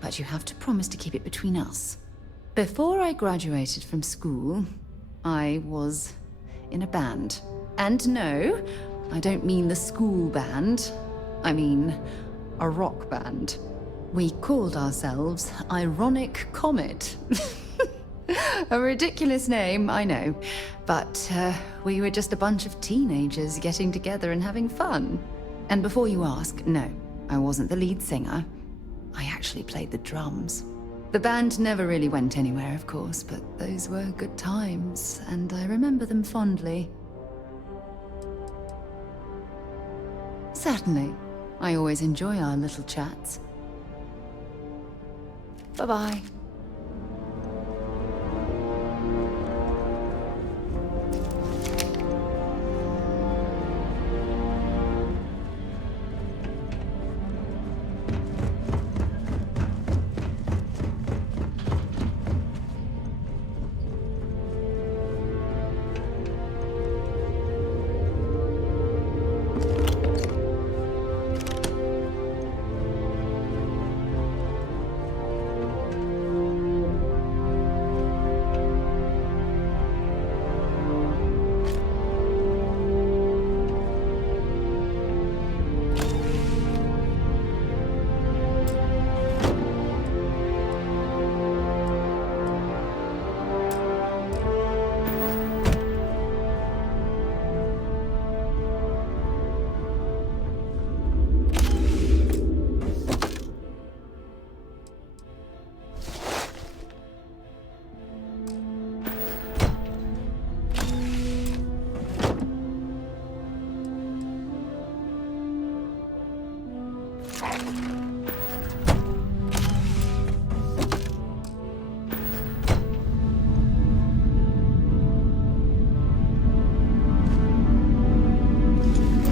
but you have to promise to keep it between us. Before I graduated from school, I was in a band. And no, I don't mean the school band. I mean a rock band. We called ourselves Ironic Comet. A ridiculous name, I know. But we were just a bunch of teenagers getting together and having fun. And before you ask, no, I wasn't the lead singer. I actually played the drums. The band never really went anywhere, of course, but those were good times, and I remember them fondly. Certainly. I always enjoy our little chats. Bye-bye.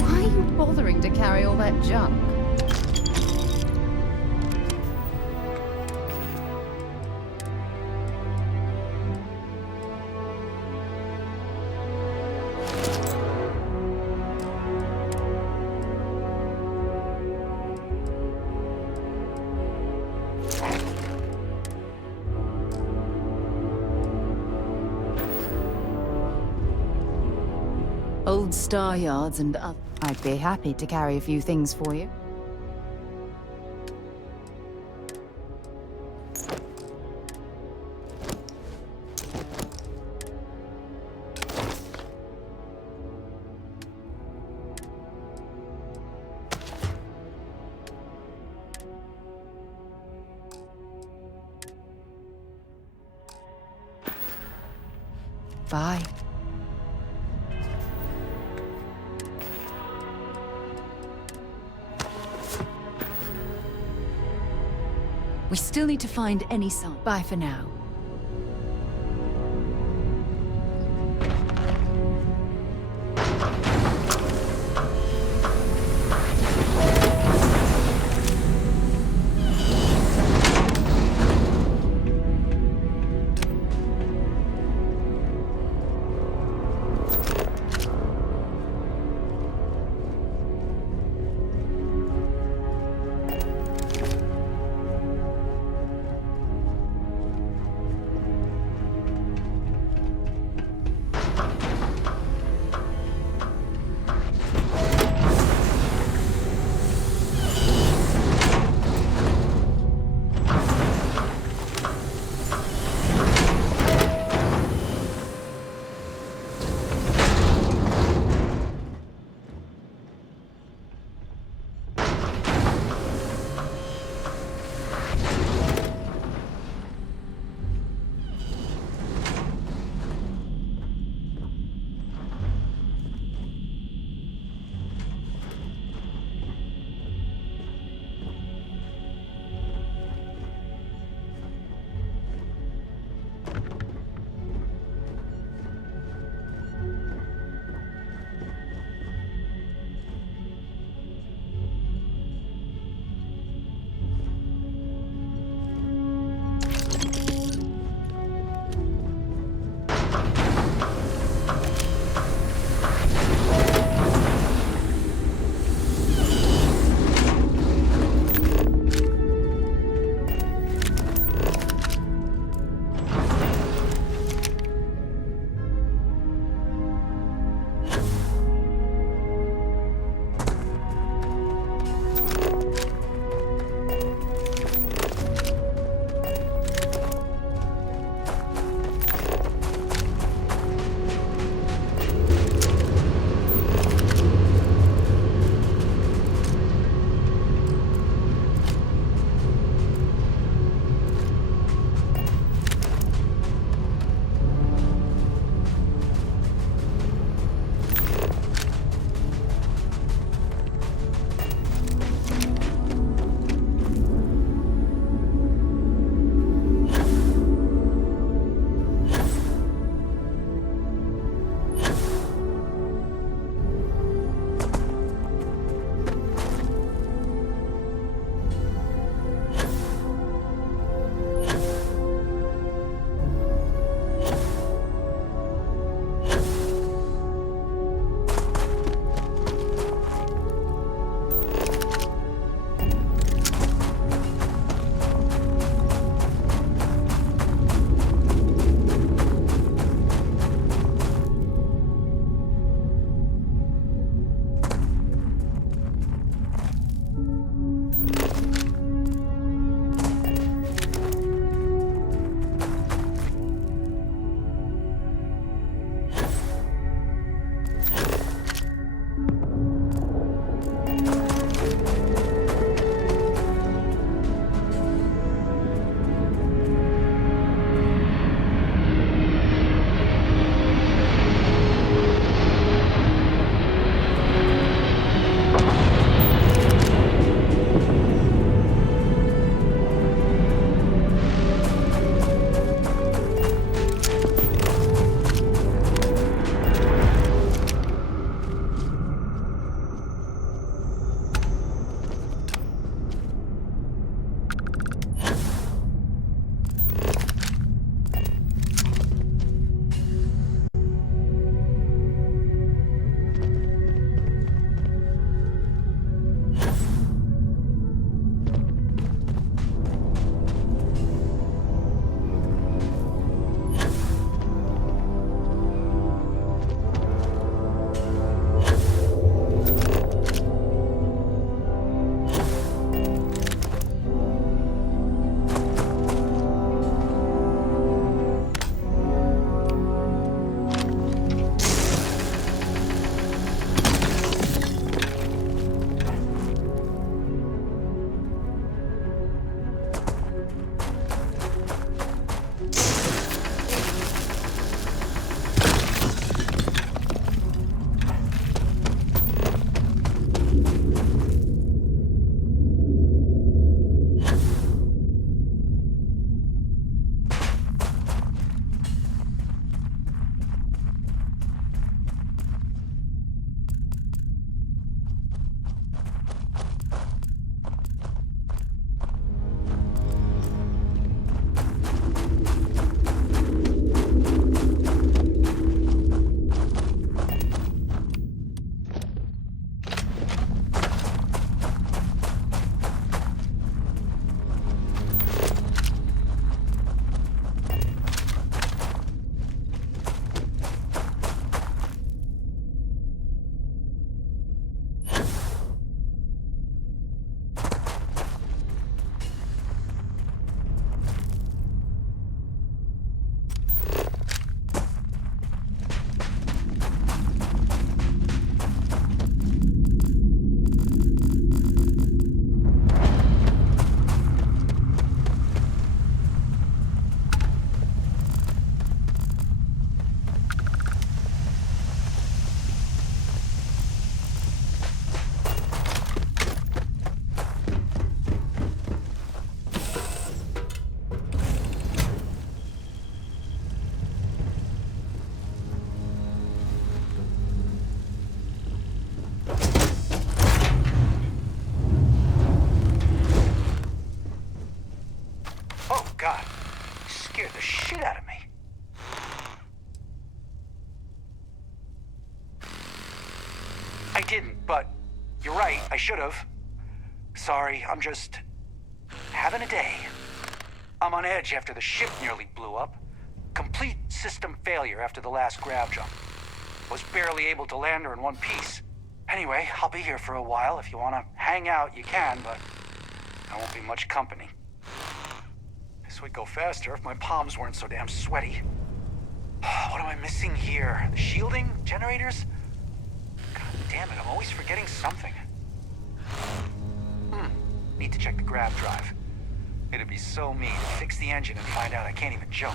Why are you bothering to carry all that junk? Old star yards and other. I'd be happy to carry a few things for you. Bye. We still need to find any sign. Bye for now. You're right, I should've. Sorry, I'm just having a day. I'm on edge after the ship nearly blew up. Complete system failure after the last grav jump. Was barely able to land her in one piece. Anyway, I'll be here for a while. If you want to hang out, you can, but I won't be much company. This would go faster if my palms weren't so damn sweaty. What am I missing here? The shielding? Generators? God damn it, I'm always forgetting something. Need to check the grav drive. It'd be so mean to fix the engine and find out I can't even jump.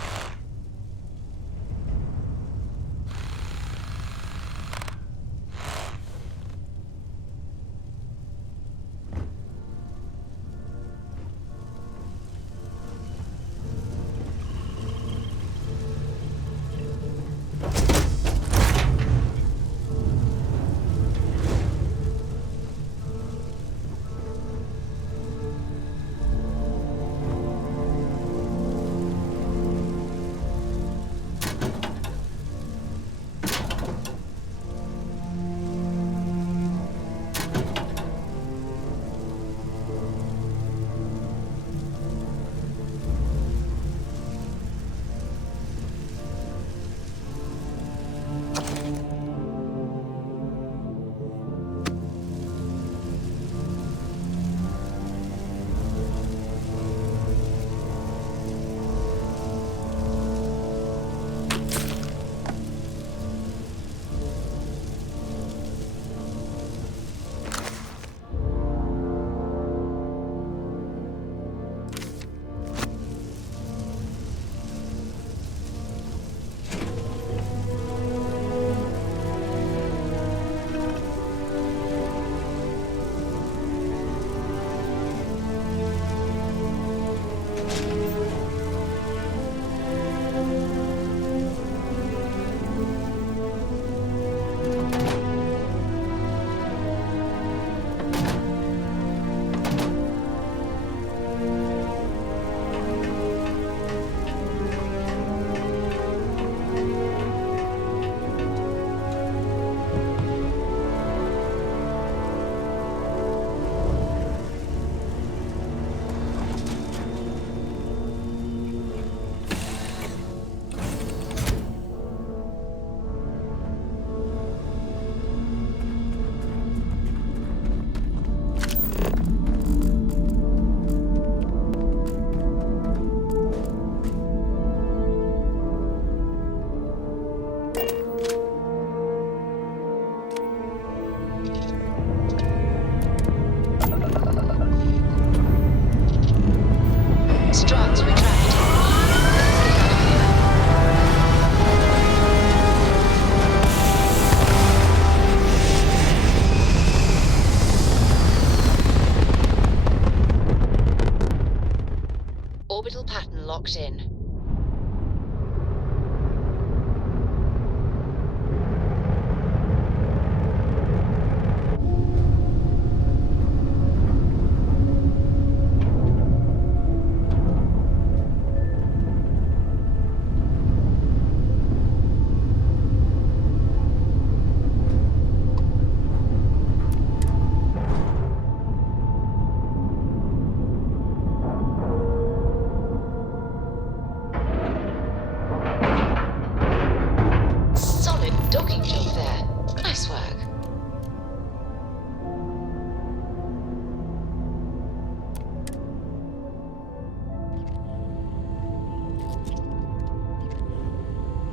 Orbital pattern locked in.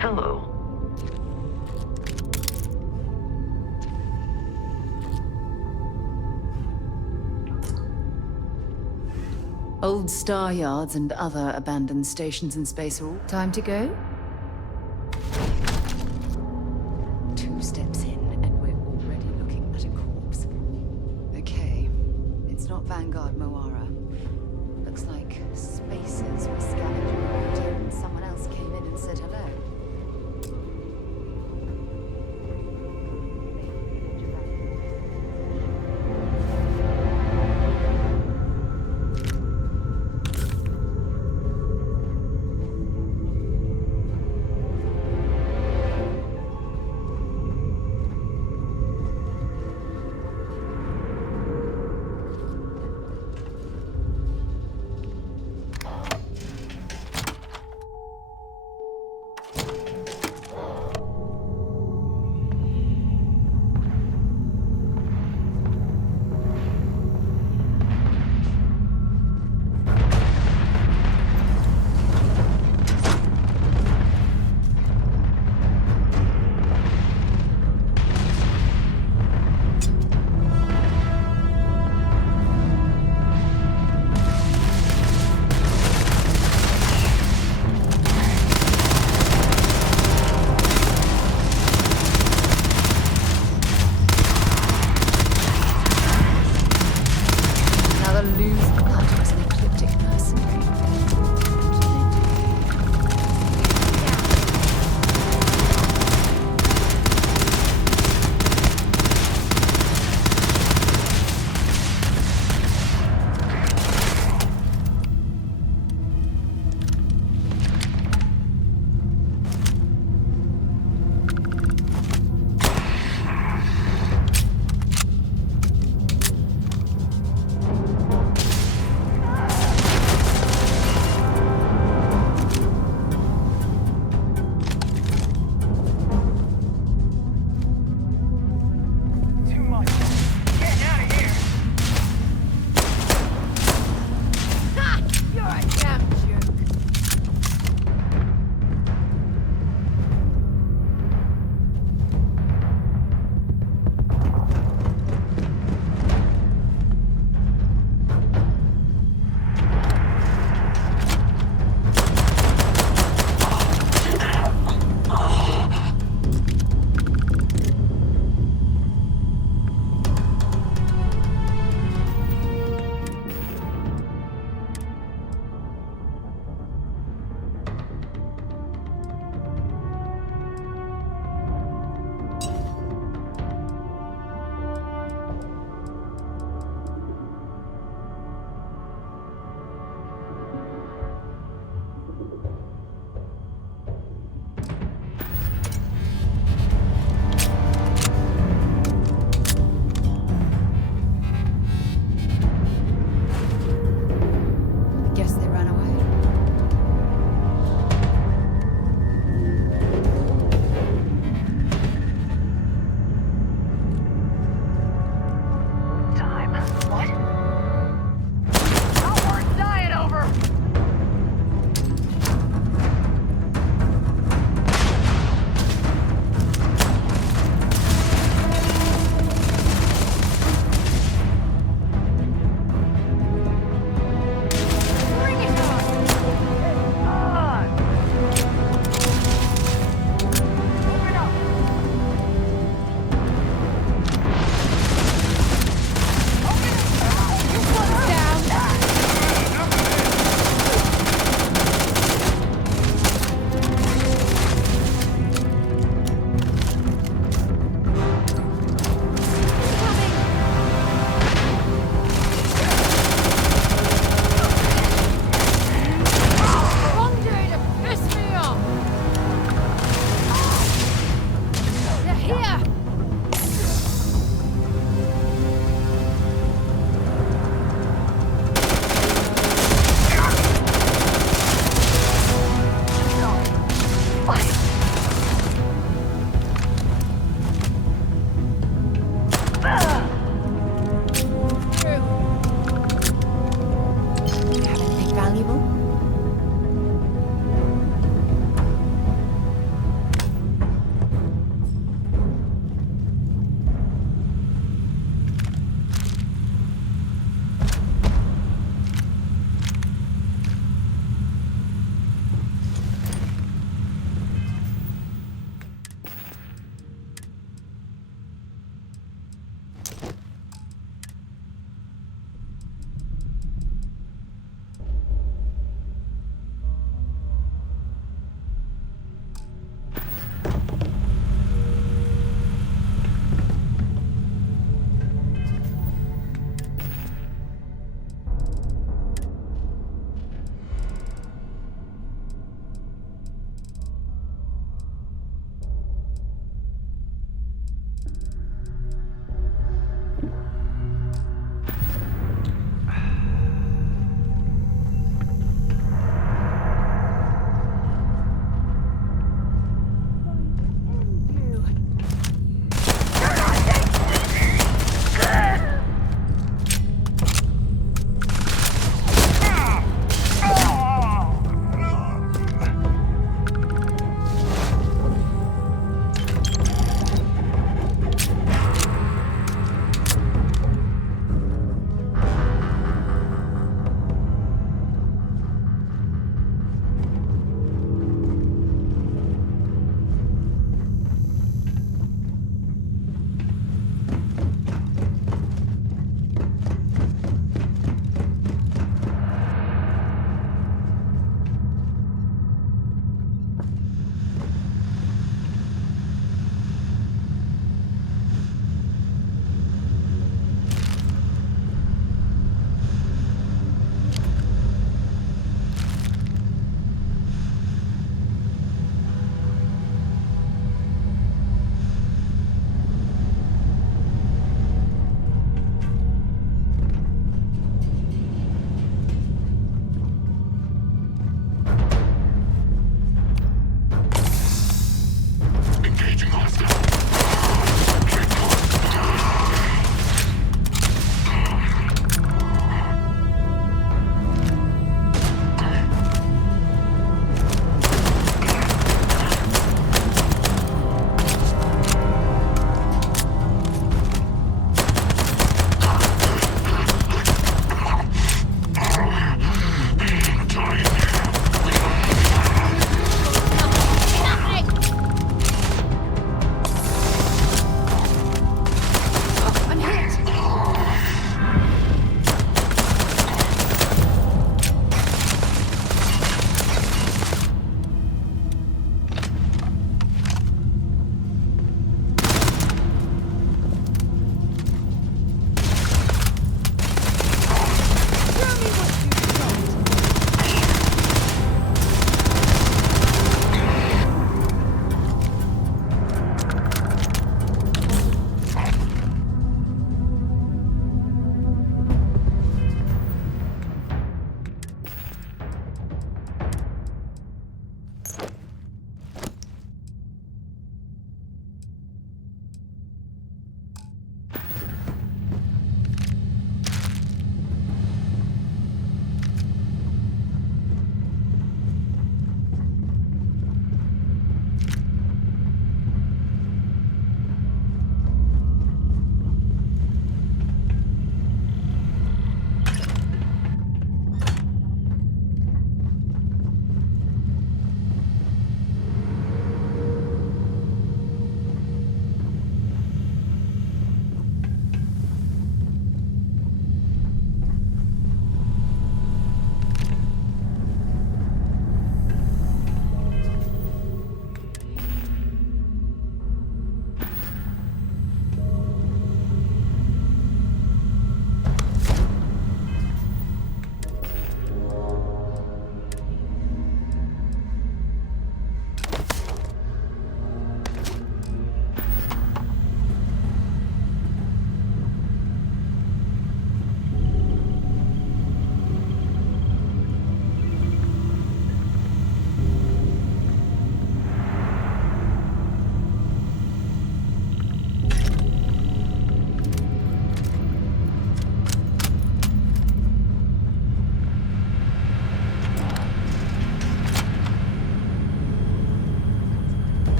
Hello. Old star yards and other abandoned stations in space are all time to go? 2 steps in and we're already looking at a corpse. Okay, it's not Vanguard Moara. Looks like spacers were scavenging around here and someone else came in and said hello.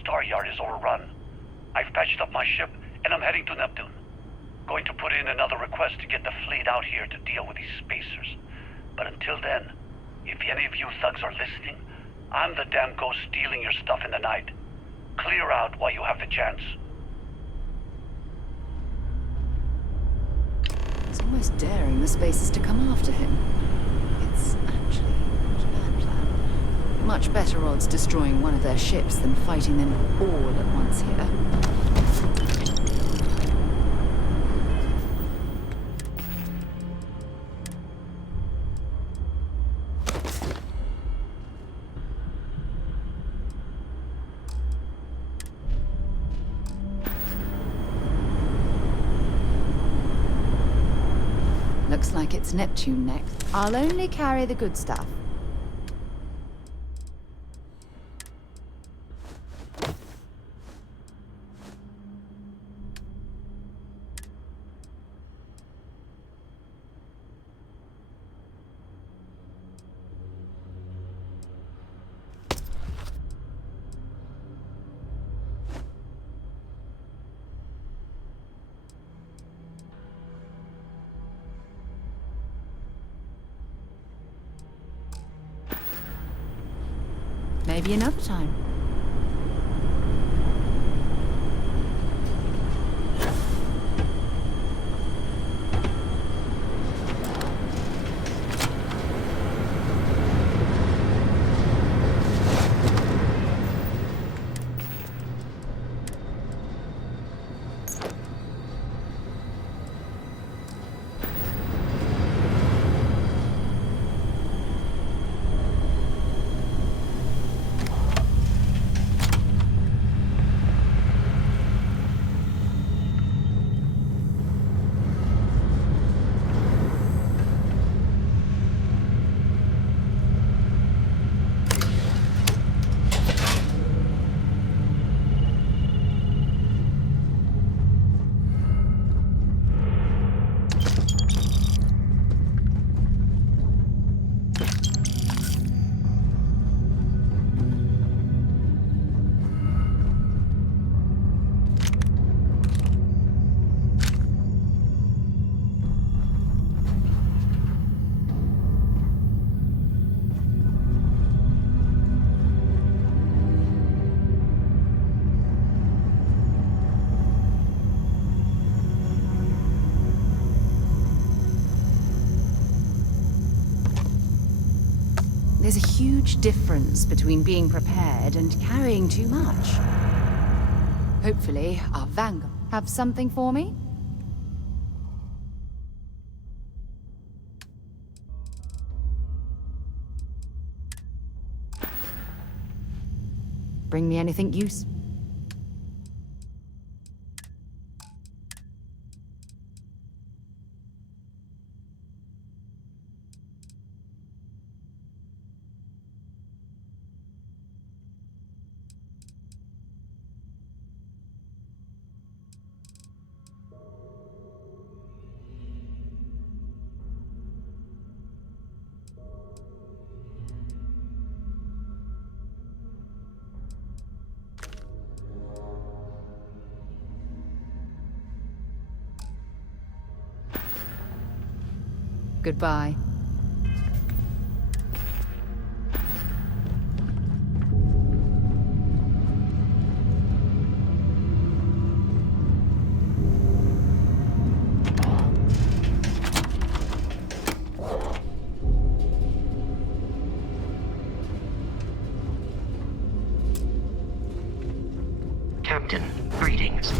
Star Yard is overrun. I've patched up my ship, and I'm heading to Neptune. Going to put in another request to get the fleet out here to deal with these spacers. But until then, if any of you thugs are listening, I'm the damn ghost stealing your stuff in the night. Clear out while you have the chance. He's almost daring the spacers to come after him. It's actually not a bad plan. Much better odds destroying one of their ships than fighting them all at once here. Looks like it's Neptune next. I'll only carry the good stuff. Maybe another time. There's a huge difference between being prepared and carrying too much. Hopefully, our Vanguard have something for me? Bring me anything useful. Goodbye. Captain, greetings.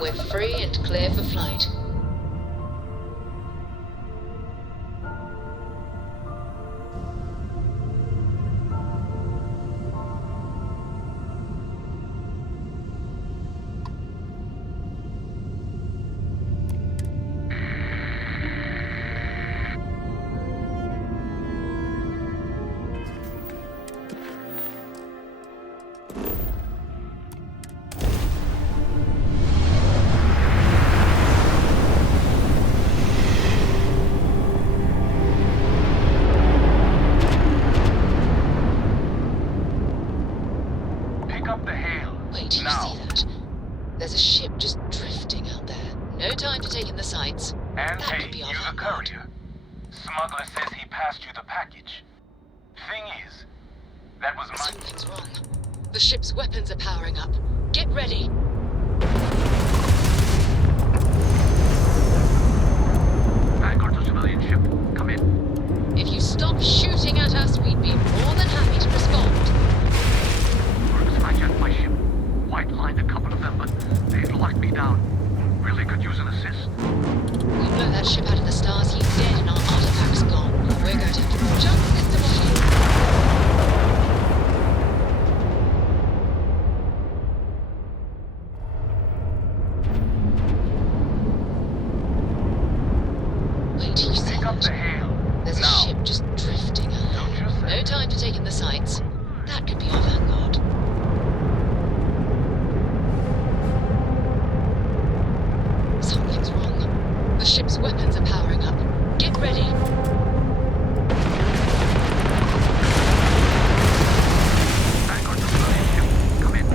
We're free and clear for flight. Thing is, that was my... Something's wrong. The ship's weapons are powering up. Get ready. Vanguard to civilian ship. Come in. If you stop shooting at us, we'd be more than happy to respond. Orcs hijacked my ship. White-lined a couple of them, but they'd locked me down. Really could use an assist. We blow that ship out of the stars, he's dead and our artifact's gone. We're going to have to jump system Wait, you see Pick up the hail. There's a ship just drifting out. No time to take in the sights. That could be our vanguard. Something's wrong. The ship's weapons are powering up. Get ready. Vanguard to civilian ship. Come in.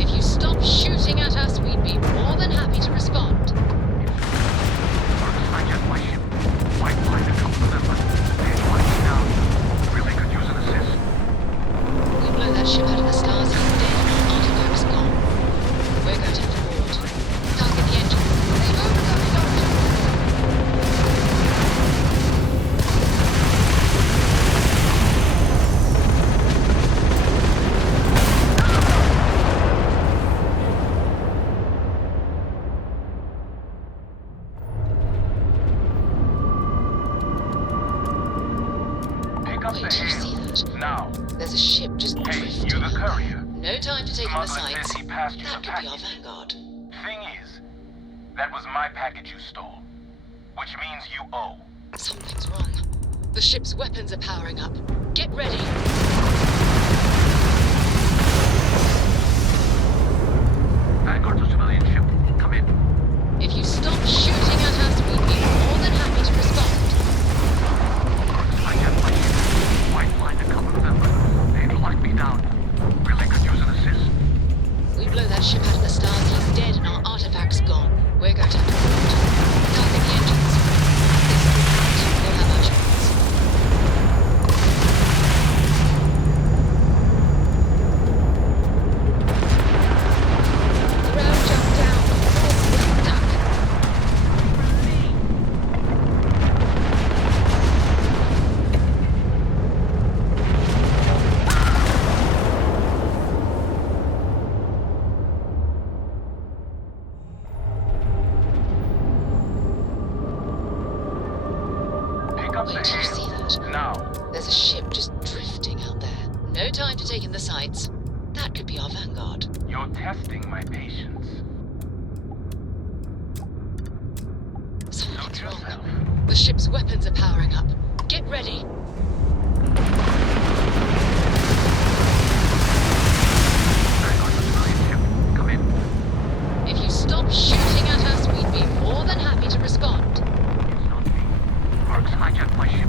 If you stop shooting at us, we'd be more than happy to respond. Orcs hijacked my ship. White-lined a couple of them, but they'd locked me down. Really could use an assist. We blow that ship out of the stars, he's dead and our artifact's gone. We're going to have to board. Target the engine. They overcoming our Pick up the hail. Now. There's a ship just Hey, drifting. you the courier. No time to take in the Smuggling sights. busy past you That the could be our package. vanguard. Thing is, that was my package you stole. Which means you owe. Something's wrong. The ship's weapons are powering up. Get ready. Vanguard to civilian ship. Come in. If you stop shooting at us, we'd be more than happy to respond. Orcs hijacked my ship. White-lined a couple of them, but they'd locked me down. Really could use an assist. We blow that ship out of the stars, he's dead and our artifact's gone. We're going to have to board. Target the engines. We'll have our chance. Throw jump down. Duck. Pick up Wait, the did you hail. see that? Now. There's a ship just drifting out there. No time to take in the sights. That could be our vanguard. You're testing my patience. Something's wrong. The ship's weapons are powering up. Get ready. Vanguard to civilian ship. Come in. If you stop shooting at us, we'd be more than happy to respond. It's not me. Orcs hijacked my ship.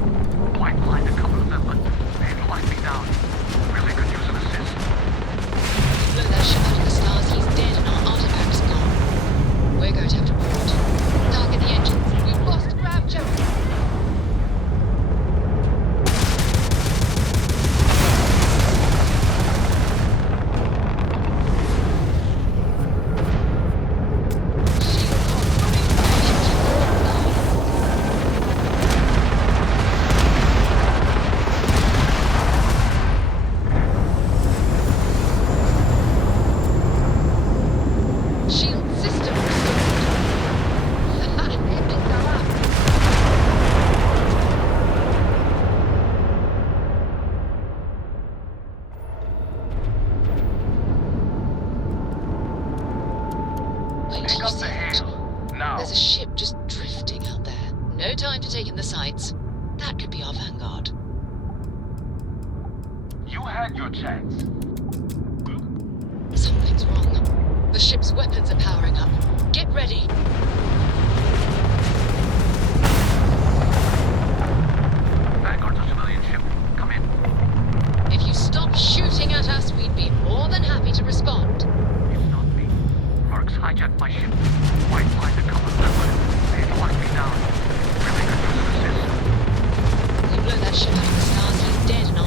White-lined a couple of them, but they'd locked me down. Really could use an assist. We blow that ship out of the stars, he's dead and our artifact's gone. We're going to have to board. Target the engines. We've lost grav jump. Shield system restored. Wait, Pick up the hail. Now. There's a ship just drifting out there. No time to take in the sights. That could be our vanguard. You had your chance. Something's wrong. The ship's weapons are powering up. Get ready. Vanguard to civilian ship. Come in. If you stop shooting at us, we'd be more than happy to respond. It's not me. Orcs hijacked my ship. White-lined a couple of them, but they'd locked me down. Really could use an assist. We blow that ship out of the stars, he's dead and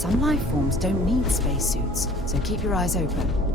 Some life forms don't need spacesuits, so keep your eyes open.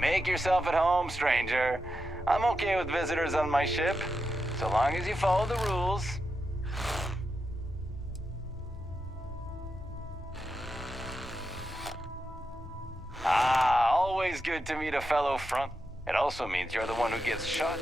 Make yourself at home, stranger. I'm okay with visitors on my ship, so long as you follow the rules. Ah, always good to meet a fellow front. It also means you're the one who gets shot.